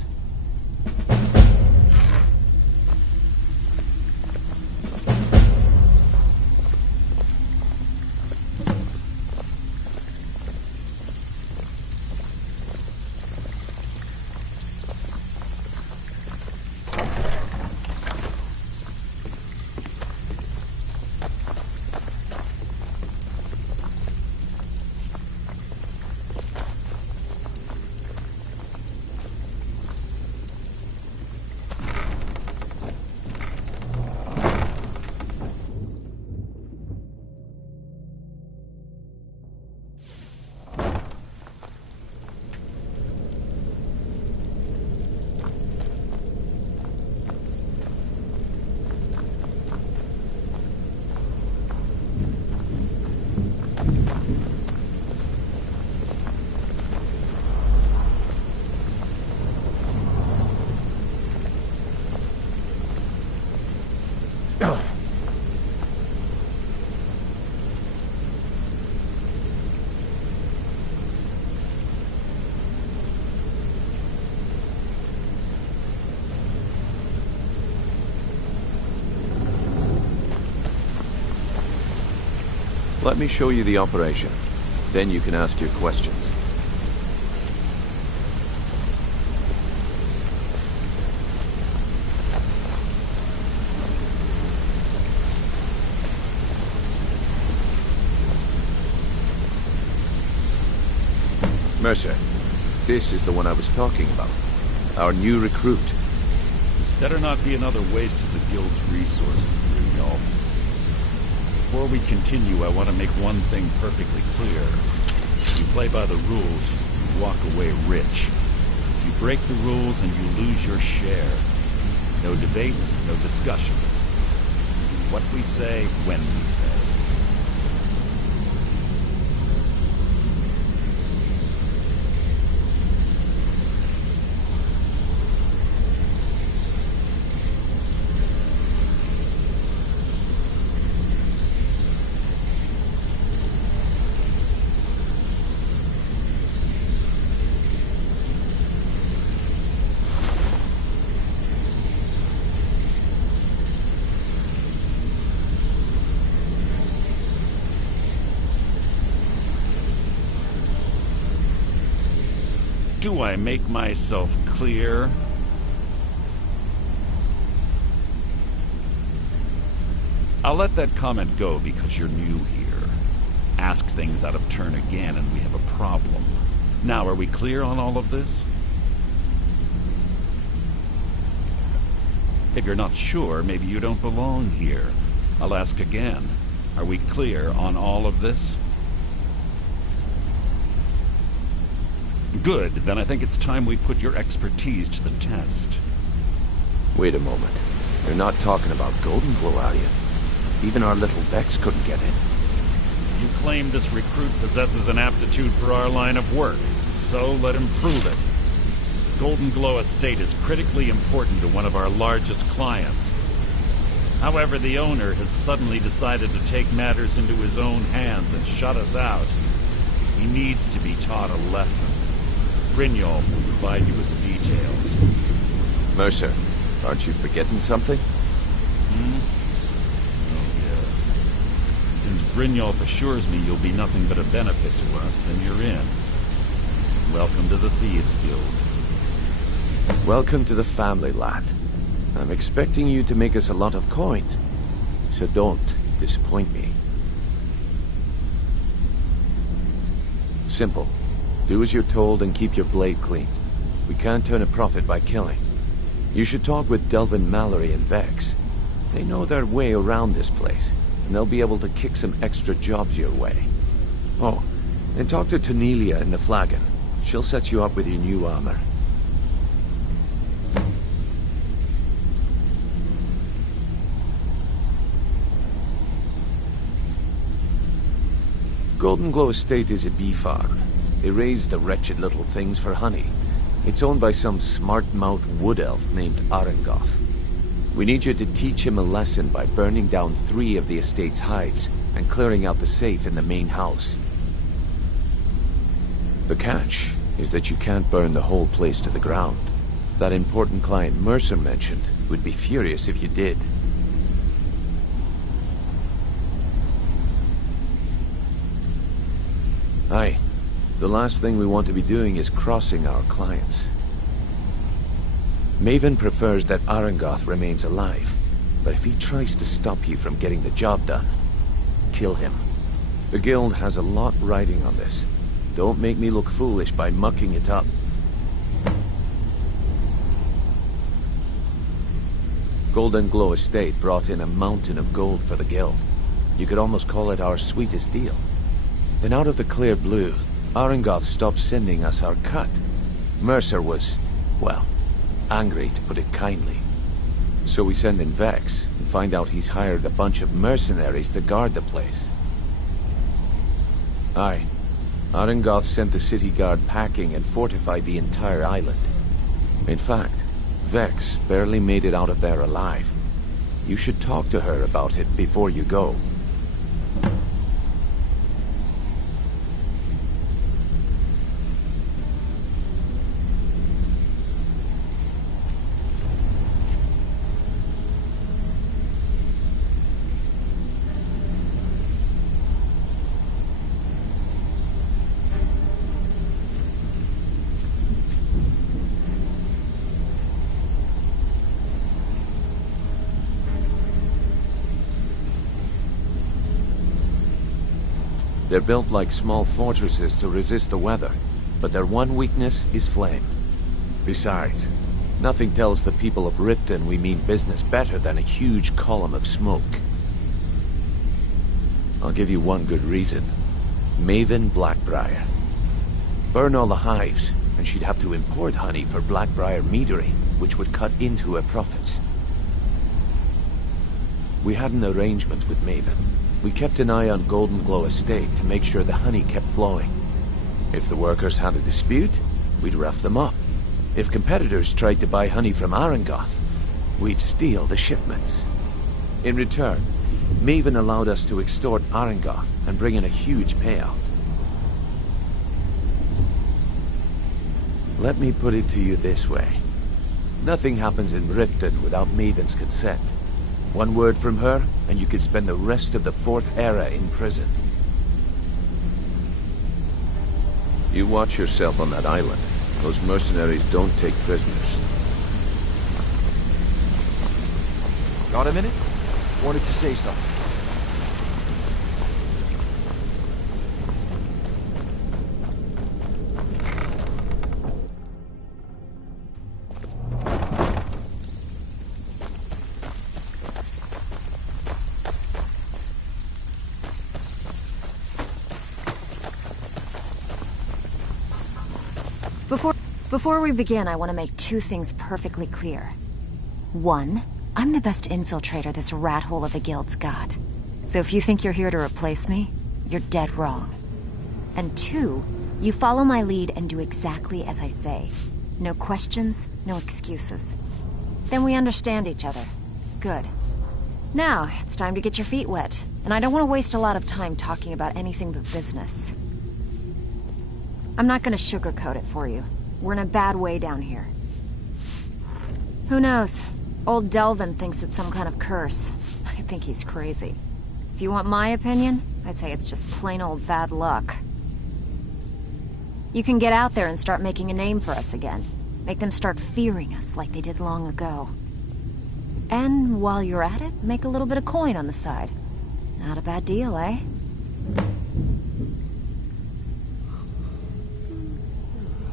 Let me show you the operation. Then you can ask your questions. Mercer, this is the one I was talking about. Our new recruit. This better not be another waste of the guild's resources, Brynjolf. Before we continue, I want to make one thing perfectly clear. If you play by the rules, you walk away rich. If you break the rules and you lose your share, No debates, no discussions. What we say, when we say. Do I make myself clear? I'll let that comment go because you're new here. Ask things out of turn again and we have a problem. Now, are we clear on all of this? If you're not sure, maybe you don't belong here. I'll ask again. Are we clear on all of this? Good, then I think it's time we put your expertise to the test. Wait a moment. You're not talking about Golden Glow, are you? Even our little Vex couldn't get in. You claim this recruit possesses an aptitude for our line of work, so let him prove it. Golden Glow Estate is critically important to one of our largest clients. However, the owner has suddenly decided to take matters into his own hands and shut us out. He needs to be taught a lesson. Brynjolf will provide you with the details. Mercer, aren't you forgetting something? Oh, yeah. Since Brynjolf assures me you'll be nothing but a benefit to us, then you're in. Welcome to the Thieves Guild. Welcome to the family, lad. I'm expecting you to make us a lot of coin, so don't disappoint me. Simple. Do as you're told and keep your blade clean. We can't turn a profit by killing. You should talk with Delvin Mallory and Vex. They know their way around this place, and they'll be able to kick some extra jobs your way. Oh, and talk to Tanelia in the Flagon. She'll set you up with your new armor. Golden Glow Estate is a bee farm. They raise the wretched little things for honey. It's owned by some smart-mouthed wood elf named Arengoth. We need you to teach him a lesson by burning down 3 of the estate's hives and clearing out the safe in the main house. The catch is that you can't burn the whole place to the ground. That important client Mercer mentioned would be furious if you did. Aye. The last thing we want to be doing is crossing our clients. Maven prefers that Arengoth remains alive, but if he tries to stop you from getting the job done, kill him. The guild has a lot riding on this. Don't make me look foolish by mucking it up. Golden Glow Estate brought in a mountain of gold for the guild. You could almost call it our sweetest deal. Then out of the clear blue, Arengoth stopped sending us our cut. Mercer was, well, angry to put it kindly. So we send in Vex and find out he's hired a bunch of mercenaries to guard the place. Aye. Arengoth sent the city guard packing and fortified the entire island. In fact, Vex barely made it out of there alive. You should talk to her about it before you go. They're built like small fortresses to resist the weather, but their one weakness is flame. Besides, nothing tells the people of Riften we mean business better than a huge column of smoke. I'll give you one good reason. Maven Blackbriar. Burn all the hives, and she'd have to import honey for Blackbriar meadery, which would cut into her profits. We had an arrangement with Maven. We kept an eye on Golden Glow Estate to make sure the honey kept flowing. If the workers had a dispute, we'd rough them up. If competitors tried to buy honey from Arangoth, we'd steal the shipments. In return, Maven allowed us to extort Arangoth and bring in a huge payout. Let me put it to you this way. Nothing happens in Riften without Maven's consent. One word from her, and you could spend the rest of the Fourth Era in prison. You watch yourself on that island. Those mercenaries don't take prisoners. Got a minute? Wanted to say something. Before we begin, I want to make two things perfectly clear. One, I'm the best infiltrator this rat hole of a guild's got. So if you think you're here to replace me, you're dead wrong. And two, you follow my lead and do exactly as I say. No questions, no excuses. Then we understand each other. Good. Now, it's time to get your feet wet. And I don't want to waste a lot of time talking about anything but business. I'm not going to sugarcoat it for you. We're in a bad way down here. Who knows? Old Delvin thinks it's some kind of curse. I think he's crazy. If you want my opinion, I'd say it's just plain old bad luck. You can get out there and start making a name for us again. Make them start fearing us like they did long ago. And while you're at it, make a little bit of coin on the side. Not a bad deal, eh?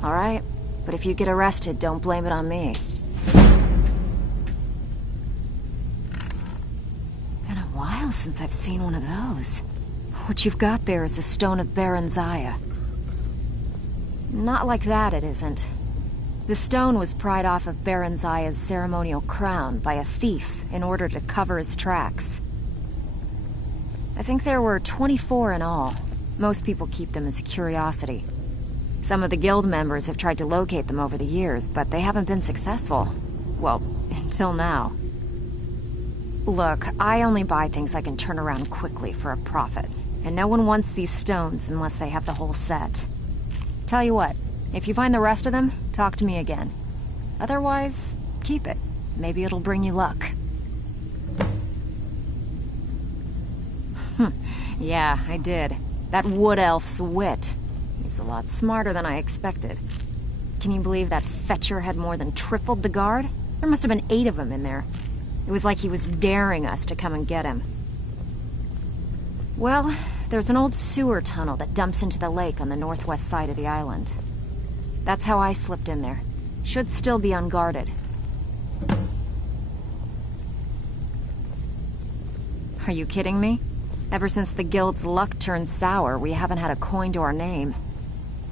All right. But if you get arrested, don't blame it on me. Been a while since I've seen one of those. What you've got there is a stone of Baron Zaya. Not like that, it isn't. The stone was pried off of Baron Zaya's ceremonial crown by a thief in order to cover his tracks. I think there were 24 in all. Most people keep them as a curiosity. Some of the guild members have tried to locate them over the years, but they haven't been successful. Well, until now. Look, I only buy things I can turn around quickly for a profit. And no one wants these stones unless they have the whole set. Tell you what, if you find the rest of them, talk to me again. Otherwise, keep it. Maybe it'll bring you luck. Yeah, I did. That wood elf's wit. He's a lot smarter than I expected. Can you believe that fetcher had more than tripled the guard? There must have been 8 of them in there. It was like he was daring us to come and get him. Well, there's an old sewer tunnel that dumps into the lake on the northwest side of the island. That's how I slipped in there. Should still be unguarded. Are you kidding me? Ever since the guild's luck turned sour, we haven't had a coin to our name.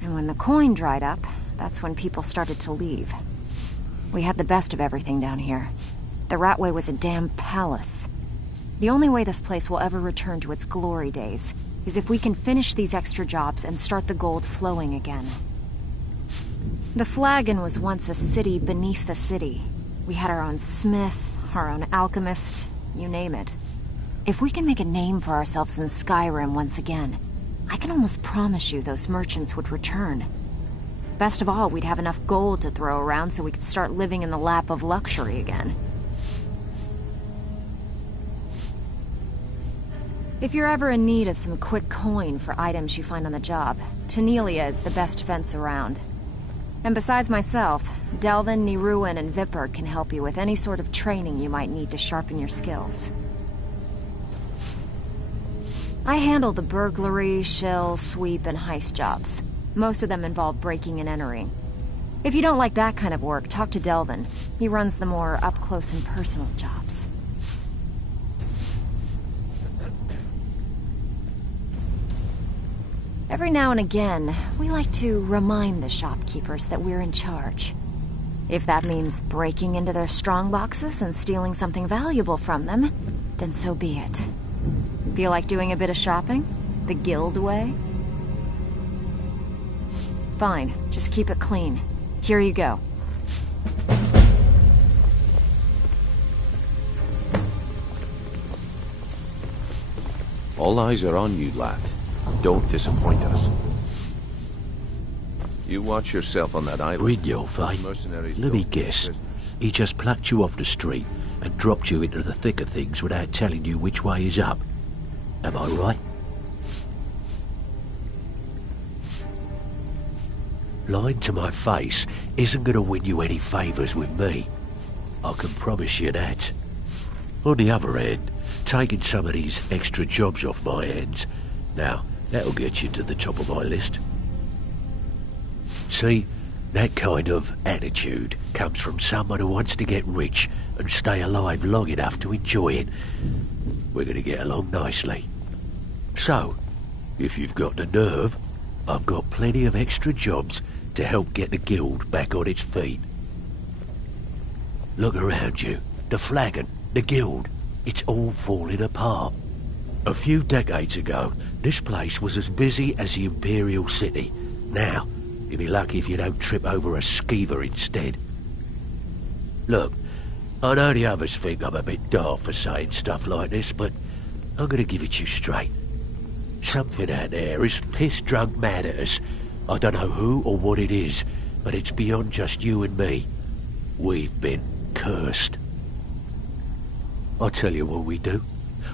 And when the coin dried up, that's when people started to leave. We had the best of everything down here. The Ratway was a damn palace. The only way this place will ever return to its glory days is if we can finish these extra jobs and start the gold flowing again. The Flagon was once a city beneath the city. We had our own smith, our own alchemist, you name it. If we can make a name for ourselves in Skyrim once again, I can almost promise you those merchants would return. Best of all, we'd have enough gold to throw around so we could start living in the lap of luxury again. If you're ever in need of some quick coin for items you find on the job, Tanelia is the best fence around. And besides myself, Delvin, Niruin, and Vipper can help you with any sort of training you might need to sharpen your skills. I handle the burglary, shill, sweep, and heist jobs. Most of them involve breaking and entering. If you don't like that kind of work, talk to Delvin. He runs the more up-close and personal jobs. Every now and again, we like to remind the shopkeepers that we're in charge. If that means breaking into their strong boxes and stealing something valuable from them, then so be it. Feel like doing a bit of shopping? The guild way? Fine, just keep it clean. Here you go. All eyes are on you, lad. Don't disappoint us. You watch yourself on that island. Read your fate. Let me guess. He just plucked you off the street and dropped you into the thick of things without telling you which way is up. Am I right? Lying to my face isn't going to win you any favours with me. I can promise you that. On the other hand, taking some of these extra jobs off my hands, now, that'll get you to the top of my list. See, that kind of attitude comes from someone who wants to get rich and stay alive long enough to enjoy it. We're going to get along nicely. So, if you've got the nerve, I've got plenty of extra jobs to help get the guild back on its feet. Look around you. The flagon, the guild, it's all falling apart. A few decades ago, this place was as busy as the Imperial City. Now, you'll be lucky if you don't trip over a skeever instead. Look, I know the others think I'm a bit daft for saying stuff like this, but I'm going to give it to you straight. Something out there is piss-drunk mad at us. I don't know who or what it is, but it's beyond just you and me. We've been cursed. I'll tell you what we do.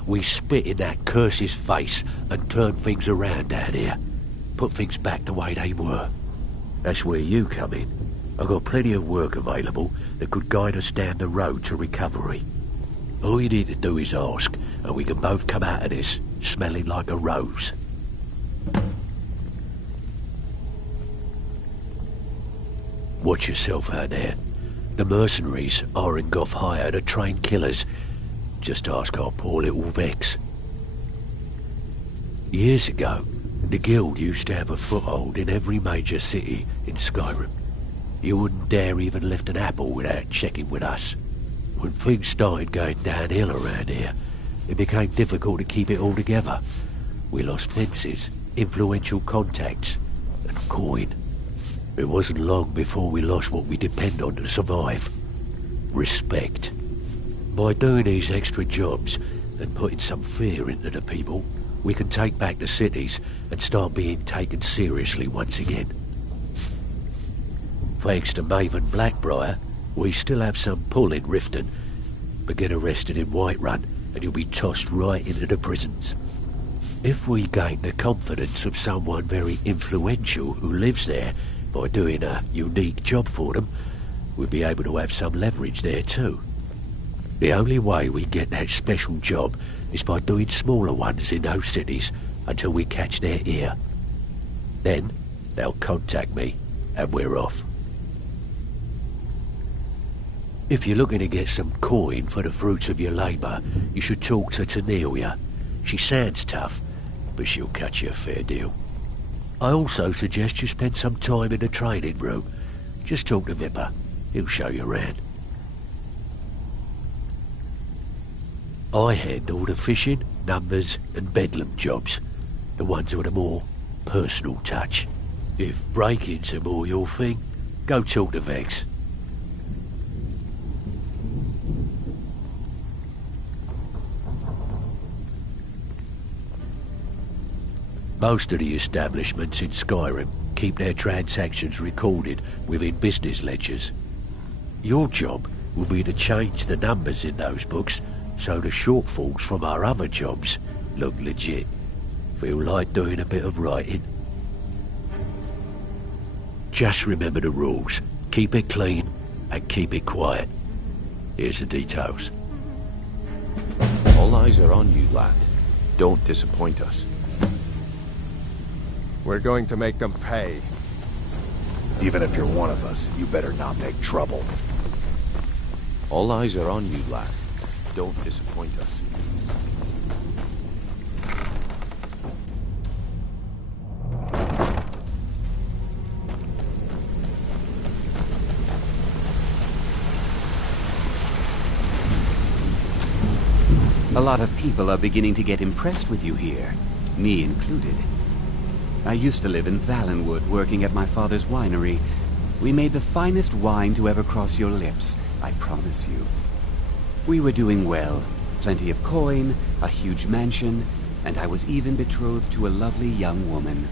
We spit in that curse's face and turn things around down here. Put things back the way they were. That's where you come in. I've got plenty of work available that could guide us down the road to recovery. All you need to do is ask, and we can both come out of this smelling like a rose. Watch yourself out there. The mercenaries are in Goth hire to train killers. Just ask our poor little Vex. Years ago, the guild used to have a foothold in every major city in Skyrim. You wouldn't dare even lift an apple without checking with us. When things started going downhill around here, it became difficult to keep it all together. We lost fences, influential contacts, and coin. It wasn't long before we lost what we depend on to survive. Respect. By doing these extra jobs and putting some fear into the people, we can take back the cities and start being taken seriously once again. Thanks to Maven Blackbriar, we still have some pull in Riften, but get arrested in Whiterun and you'll be tossed right into the prisons. If we gain the confidence of someone very influential who lives there by doing a unique job for them, we'll be able to have some leverage there too. The only way we get that special job is by doing smaller ones in those cities until we catch their ear. Then they'll contact me and we're off. If you're looking to get some coin for the fruits of your labour, you should talk to Tanelia. She sounds tough, but she'll cut you a fair deal. I also suggest you spend some time in the training room. Just talk to Vipper. He'll show you around. I handle the fishing, numbers and bedlam jobs. The ones with a more personal touch. If break-ins are more your thing, go talk to Vex. Most of the establishments in Skyrim keep their transactions recorded within business ledgers. Your job will be to change the numbers in those books so the shortfalls from our other jobs look legit. Feel like doing a bit of writing? Just remember the rules. Keep it clean and keep it quiet. Here's the details. All eyes are on you, lad. Don't disappoint us. We're going to make them pay. Even if you're one of us, you better not make trouble. All eyes are on you, lad. Don't disappoint us. A lot of people are beginning to get impressed with you here, me included. I used to live in Valenwood, working at my father's winery. We made the finest wine to ever cross your lips, I promise you. We were doing well. Plenty of coin, a huge mansion, and I was even betrothed to a lovely young woman.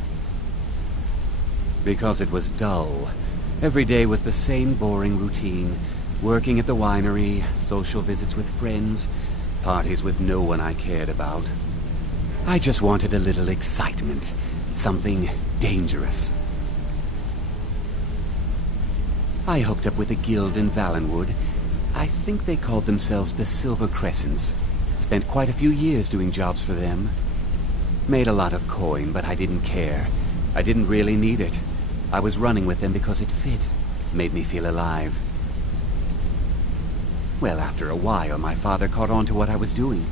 Because it was dull. Every day was the same boring routine. Working at the winery, social visits with friends, parties with no one I cared about. I just wanted a little excitement. Something dangerous. I hooked up with a guild in Valenwood. I think they called themselves the Silver Crescents. Spent quite a few years doing jobs for them. Made a lot of coin, but I didn't care. I didn't really need it. I was running with them because it fit. Made me feel alive. Well, after a while, my father caught on to what I was doing.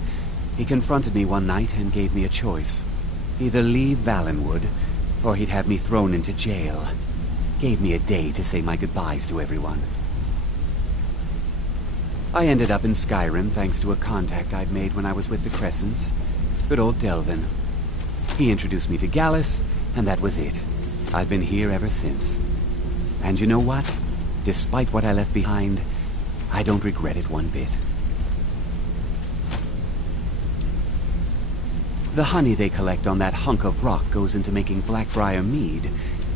He confronted me one night and gave me a choice. Either leave Valenwood, or he'd have me thrown into jail. Gave me a day to say my goodbyes to everyone. I ended up in Skyrim thanks to a contact I'd made when I was with the Crescents. Good old Delvin. He introduced me to Gallus, and that was it. I've been here ever since. And you know what? Despite what I left behind, I don't regret it one bit. The honey they collect on that hunk of rock goes into making Blackbriar mead,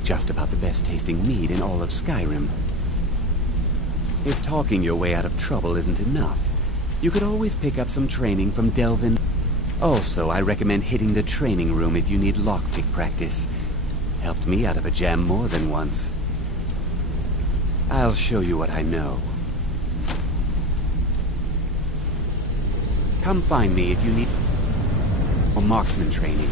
just about the best tasting mead in all of Skyrim. If talking your way out of trouble isn't enough, you could always pick up some training from Delvin. Also, I recommend hitting the training room if you need lockpick practice. Helped me out of a jam more than once. I'll show you what I know. Come find me if you need marksman training.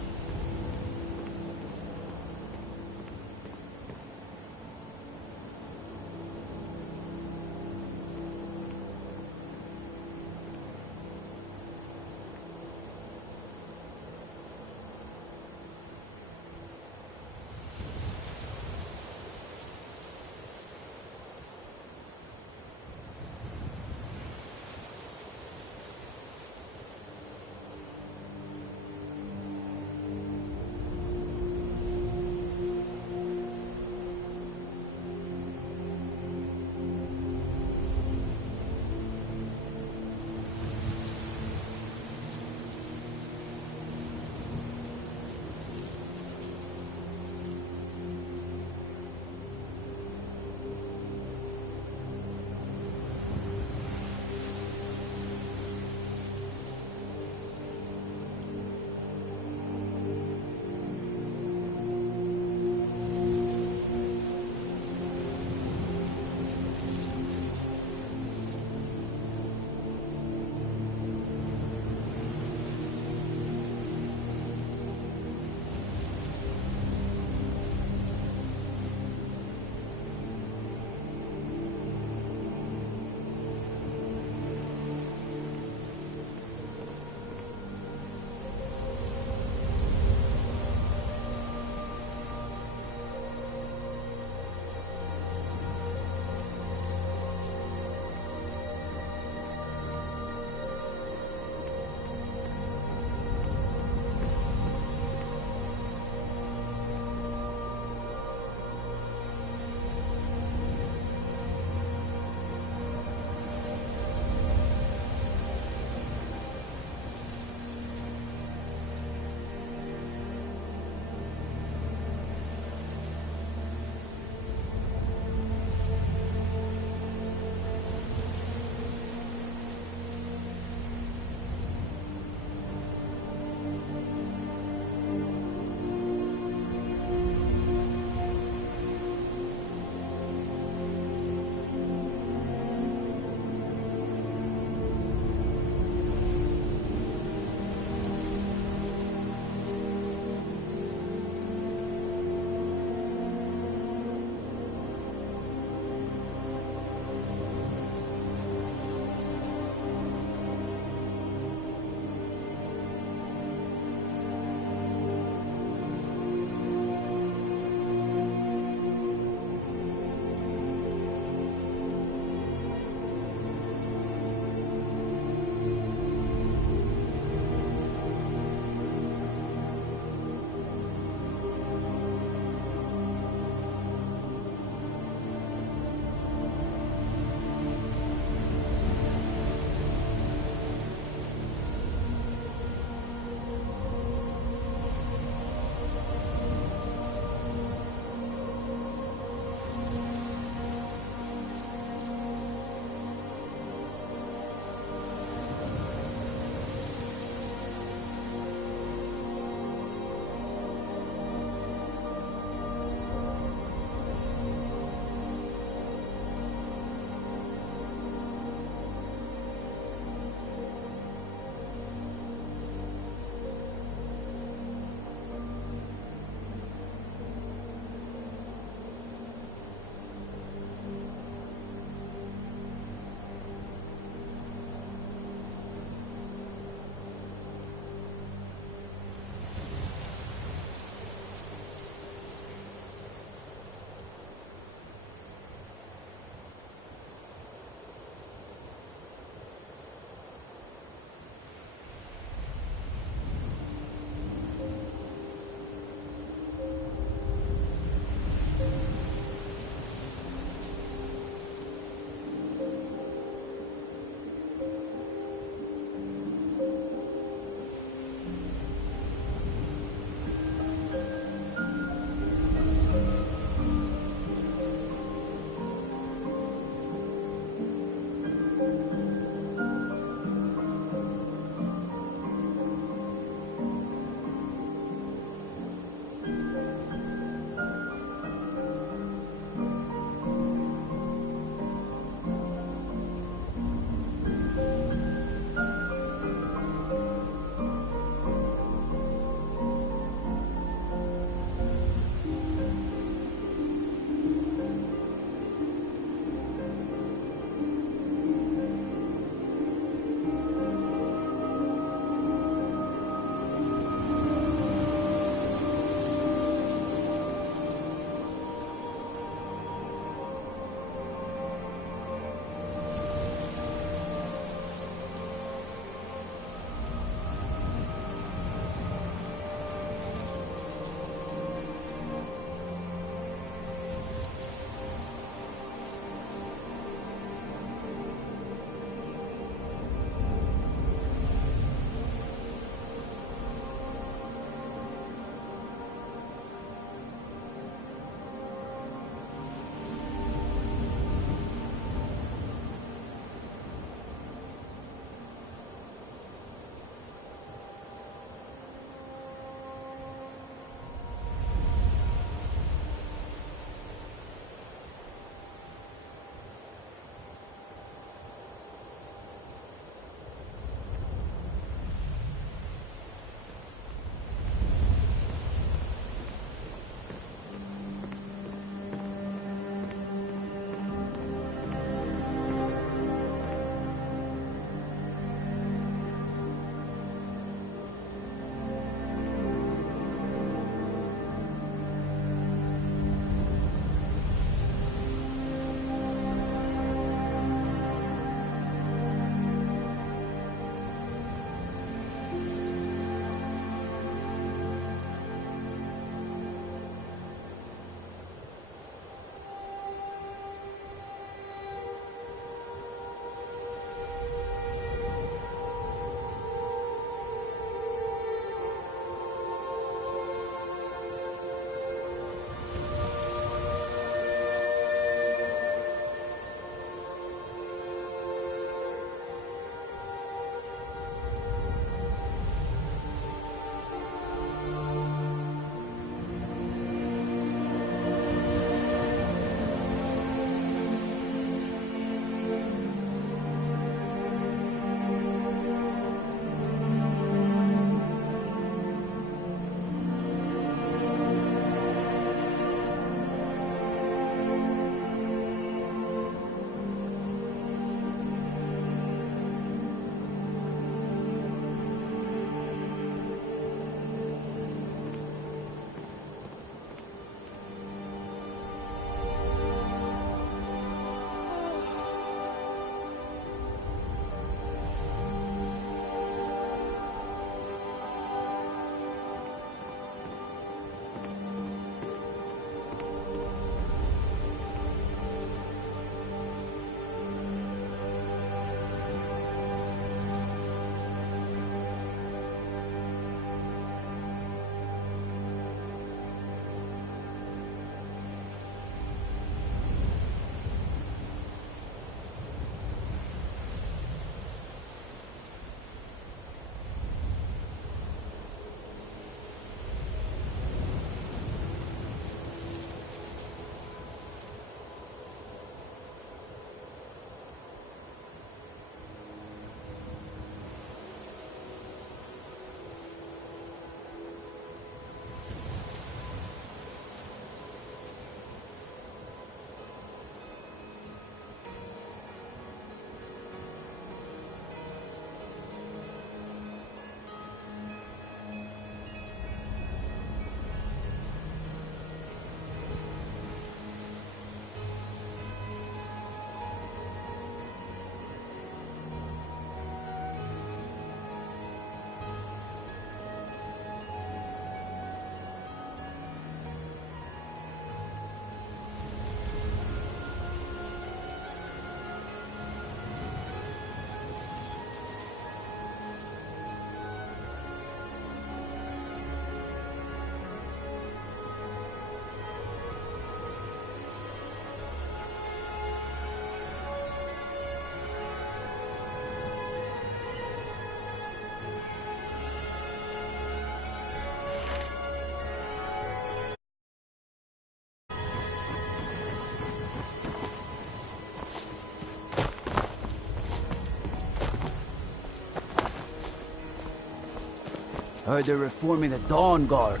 Heard they're reforming the Dawn Guard.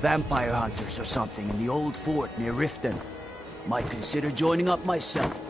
Vampire hunters or something in the old fort near Riften. Might consider joining up myself.